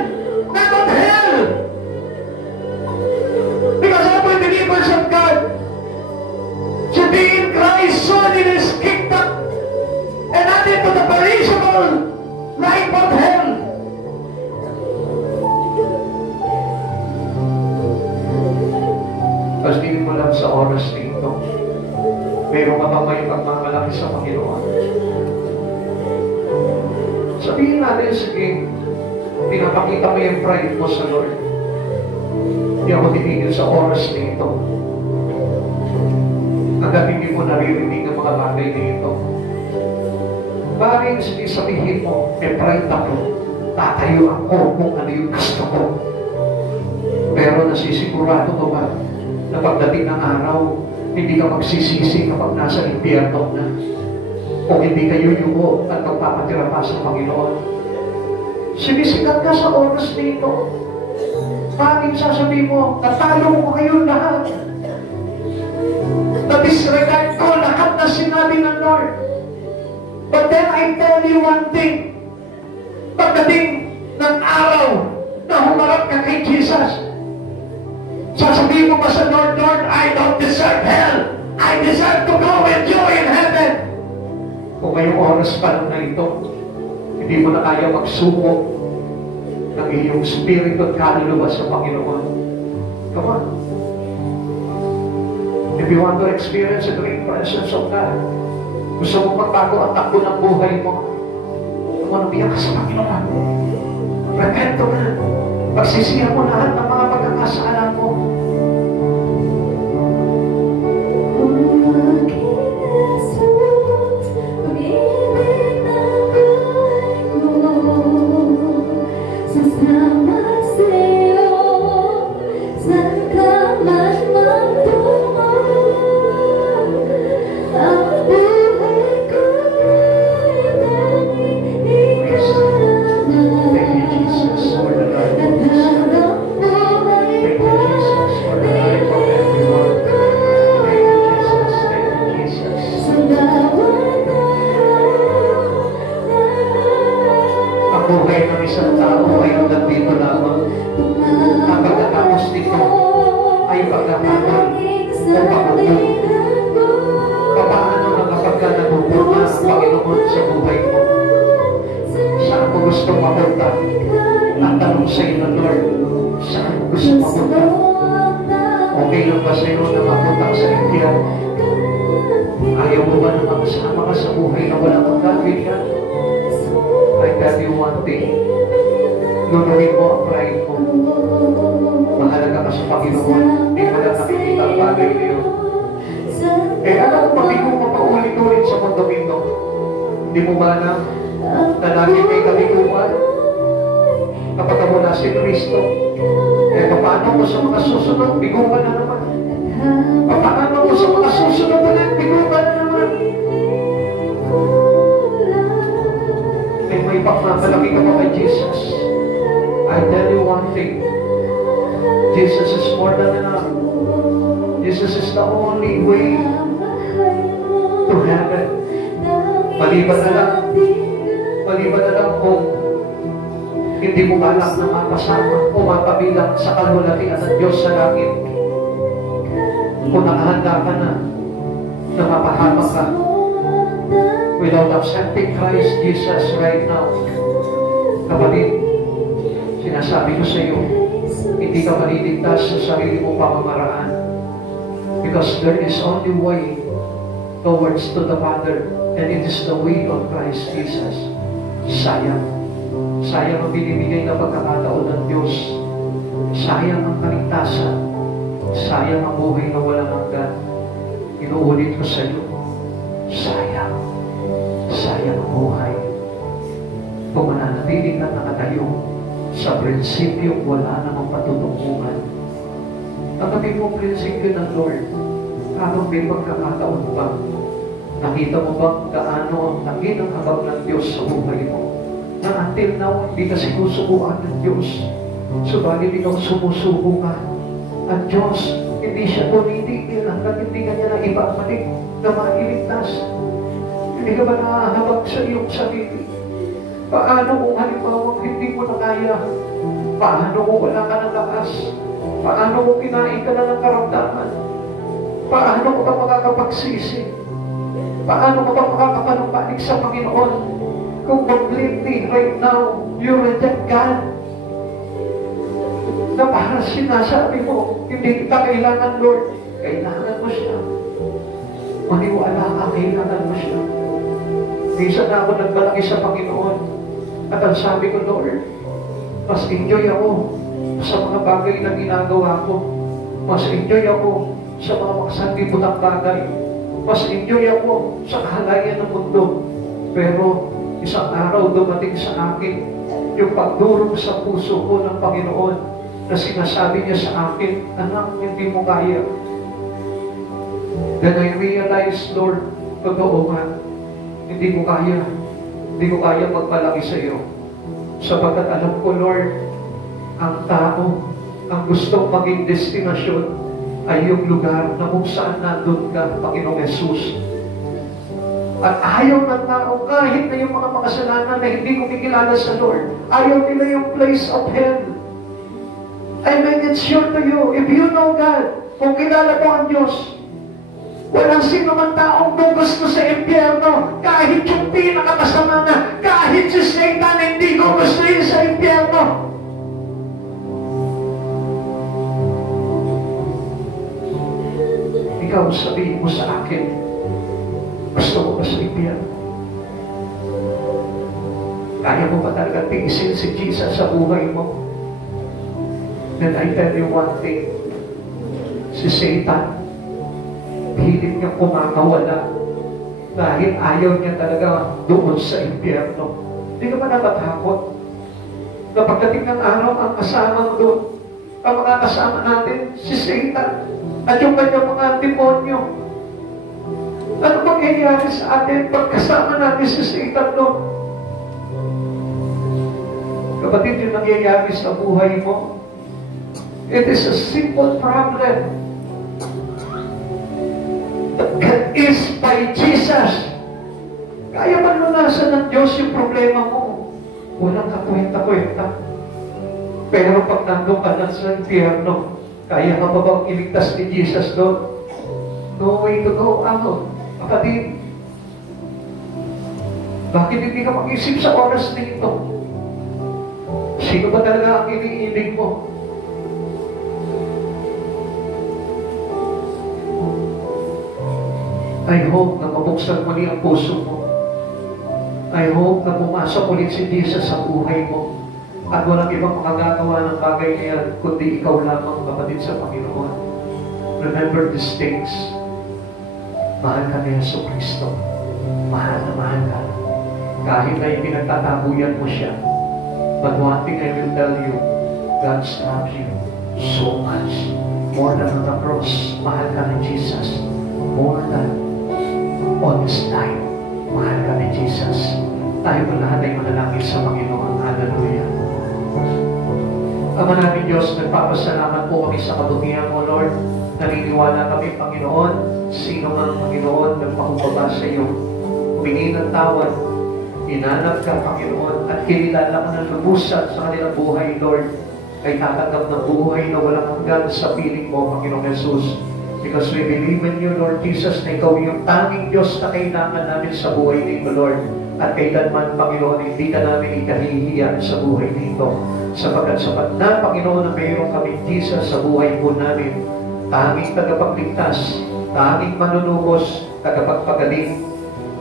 not on hell. Because every believers of God should be in Christ soon in His kingdom and not into the perishable life of hell. Pastigin mo lang sa oras nito, meron ka ba may pagmamalaki sa Panginoon? Sabihin natin, sige, pinapakita mo yung pride mo sa Lord. Hindi ako tinigil sa oras nito. Hanggang hindi mo naririnig ang mga bagay nito. Bakit sige sabihin mo, may pride ako, tatayo ako kung ano yung gusto ko. Pero nasisigurado ko ba na pagdating ng araw, hindi ka magsisisi kapag nasa impyerno na. O hindi ka yuyuko at magpapatira pa sa Panginoon. Sinisikat ka sa oras nito. Bakit sasabihin mo, natalo ko kayong lahat. Na-disregard ko lahat na sinabi ng Lord. But then I tell you one thing. Pagdating ng araw na humarap ka kay Jesus, sasabihin mo pa sa Lord, Lord, I don't deserve hell. I deserve to go with you in heaven. Kung ngayong oras pa lang na ito, hindi mo na kaya magsuko ng iyong spirito at kaluluwa sa Panginoon. Come on. If you want to experience the great presence of God, gusto mo magbago ang takbo ng buhay mo, umanubiyak ka sa Panginoon. Repento na. Pagsisihan mo lahat ng mga pagkakasala mo. Hindi mo ba alam na lagi may kabiguan kapag wala si Kristo? Paano mo sa mga susunod, biguan na naman? Paano mo sa mga susunod ulit, biguan na naman? May pagmamalaki ka pa kay Jesus. I tell you one thing, Jesus is more than enough. Jesus is the only way to heaven. Maliban na lang kung hindi mo balak na mapasama o mapabilang sa kalwalatian ng Diyos sa langit. Kung nakahanda ka na mapahama ka without accepting Christ Jesus right now, kapatid, sinasabi ko sa iyo, hindi ka maliligtas sa sarili mong pamamaraan, because there is only way towards to the Father, and it is the way of Christ Jesus. Sayang ang binibigay na pagkakataon ng Diyos. Sayang ang kaligtasan. Sayang ang buhay na walang hanggan. Inuulit ko sa iyo, sayang ang buhay. Kung mananatili ka nakatayo sa prinsipyo wala namang patutunguhan. Tanggapin mo ang prinsipyo ng Lord. Habang may pagkakataon pa, nakita mo ba gaano ang takit ng habag ng Diyos sa buhay mo? Na until now, hindi ka sinusubukan ng Diyos. Subalit ikaw sumusubo ka. Ang Diyos, hindi siya tumitigil hanggang hindi ka niya na ibabalik na mailigtas. Hindi ka ba nahahabag sa iyong sarili? Paano kung halimbawa hindi mo na kaya? Paano kung wala ka ng lakas? Paano kung kinain ka na ng karamdaman? Paano ka pa makakapagsisi? Paano ka pa makakapanumbalik sa Panginoon kung completely right now you reject God? Na parang sinasabi mo, hindi kita kailangan, Lord. Kailangan mo siya. Maniwala ka, kailangan mo siya. Minsan na ako nagbalaki sa Panginoon at ang sabi ko, Lord, mas enjoy ako sa mga bagay na ginagawa ko. Mas enjoy ako sa mga maksandibutang bagay. Mas enjoy ako sa kahalayan ng mundo. Pero isang araw dumating sa akin yung pagdurog sa puso ko ng Panginoon na sinasabi niya sa akin, anak, hindi mo kaya. Then I realized, Lord, totoo nga, hindi ko kaya magpalaki sa iyo. Sapagkat alam ko, Lord, ang tao, ang gustong maging destinasyon ay yung lugar na kung saan nandun ka, Panginoong Jesus. At ayaw ng tao, kahit na yung mga makasalanan na hindi kumikilala sa Lord, ayaw nila yung place of hell. I make it sure to you, if you know God, kung kilala mo ang Diyos, walang sino man taong gusto sa impyerno, kahit yung pinakamasama na, kahit si Satan hindi gusto yun sa impyerno. Ikaw, ikaw sabihin mo sa akin, gusto mo ba sa impyerno? Kaya mo ba talaga tiisin si Jesus sa buhay mo? Then I tell you one thing, si Satan, hilig niyang kumakawala dahil ayaw niya talaga doon sa impyerno. Hindi ka ba natatakot? Na pagdating ng araw, ang kasama mo doon, ang mga kasama natin, si Satan, at yung kanyang mga demonyo. Ano mangyayari sa atin pag kasama natin si Satan doon? Kapatid, yung nangyayari sa buhay mo, it is a simple problem. God is by Jesus. Kaya malunasan ng Diyos yung problema mo. Walang kakwenta-kwenta. Pero pag nandun ka na sa impyerno, kaya ka ba bang iligtas ni Jesus doon? No way to go out. Kapatid, bakit hindi ka mag-isip sa oras na ito? Sino ba talaga ang iniibig mo? I hope na mabuksan muli ang puso mo. I hope na pumasok ulit si Jesus sa buhay mo. At walang ibang makagagawa ng bagay na yan, kundi ikaw lamang, kapatid sa Panginoon. Remember these things. Mahal ka ni Yesu Cristo. Mahal na mahal ka. Kahit na ipinagtatabuyan mo siya. But one thing I will tell you, God loves you so much. More than on the cross, mahal ka ni Jesus. More than on this time, mahal ka ni Jesus. Tayo po lahat ay manalangin sa Panginoon. Hallelujah. Ama namin Diyos, nagpapasalamat po kami sa kabutihan mo, Lord. Naniniwala kami, Panginoon, sino man, Panginoon, nagpakumbaba sa iyo. Humingi ng tawad. Inanap ka, Panginoon, at kinilala ka ng lubusan sa kanilang buhay, Lord. Ay tatanggap ng buhay na walang hanggan sa piling mo, Panginoon Jesus. Because we believe in you, Lord Jesus, na ikaw yung tanging Diyos na kailangan namin sa buhay nito, Lord. At kailanman, Panginoon, hindi ka namin ikahihiyan sa buhay nito. Sapagkat sapat na, Panginoon, na mayroon kami Jesus sa buhay po namin. Tanging tagapagligtas, tanging manunubos, tagapagpagaling,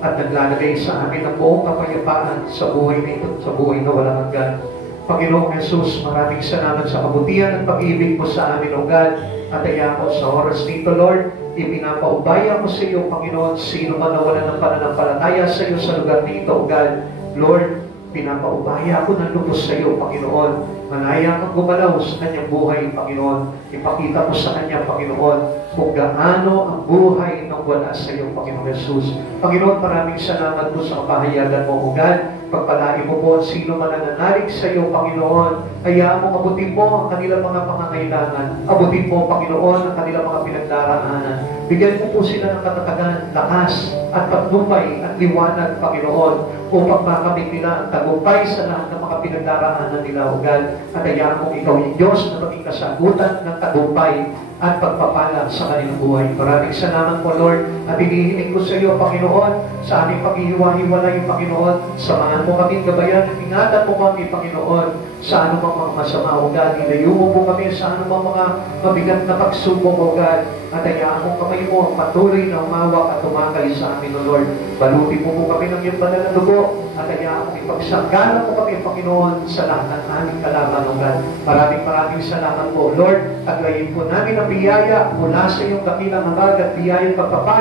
at naglalagay sa amin ang buong kapayapaan sa buhay nito, sa buhay na walang hanggan. Panginoong Jesus, maraming salamat sa kabutihan at pag-ibig mo sa amin, O God. At kaya ako sa oras nito, Lord, ipinapaubaya ko sa iyo, Panginoon, sino man nawala ng pananampalataya sa iyo sa lugar nito, O God. Lord, pinapaubaya ko ng lubos sa iyo, Panginoon. Manaya kang gumalaw sa kanyang buhay, Panginoon. Ipakita mo sa kanya, Panginoon, kung gaano ang buhay ng wala sa iyo, Panginoon Jesus. Panginoon, maraming salamat po sa kapahayagan mo, O God. Pagpalain mo po sino man nananalig sa iyo, Panginoon. Hayaan mo, abutin mo ang kanilang mga pangangailangan. Abutin mo, Panginoon, ang kanilang mga pinagdaraanan. Bigyan mo po sila ng katatagan, lakas, at patnupay, at liwanag, Panginoon, upang makamit nila ang tagumpay sa lahat ng mga pinagdaraanan nila, O God. At hayaan mo ikaw yung Diyos na maging kasagutan ng tagumpay at pagpapala sa kanilang buhay. Maraming salamat po, Lord, at hinihiling ko sa iyo, Panginoon, sa aming paghihiwa-hiwalay, Panginoon. Samahan mo kami, gabayan, at ingatan mo kami, Panginoon, sa anumang mga masama, O God. Ilayo mo po kami sa anumang mga mabigat na pagsubok, O God. At hayaan mo kamay mo ang patuloy na umawak at tumakay sa amin, O Lord. Balutin mo po kami ng iyong banal na dugo, at hayaan mo ipagsanggalan mo kami, Panginoon, sa lahat ng aming kalaban, O God. Maraming salamat po, Lord. At gayin po namin ang biyaya mula sa iyong dakilang habag at biyayang pagpapala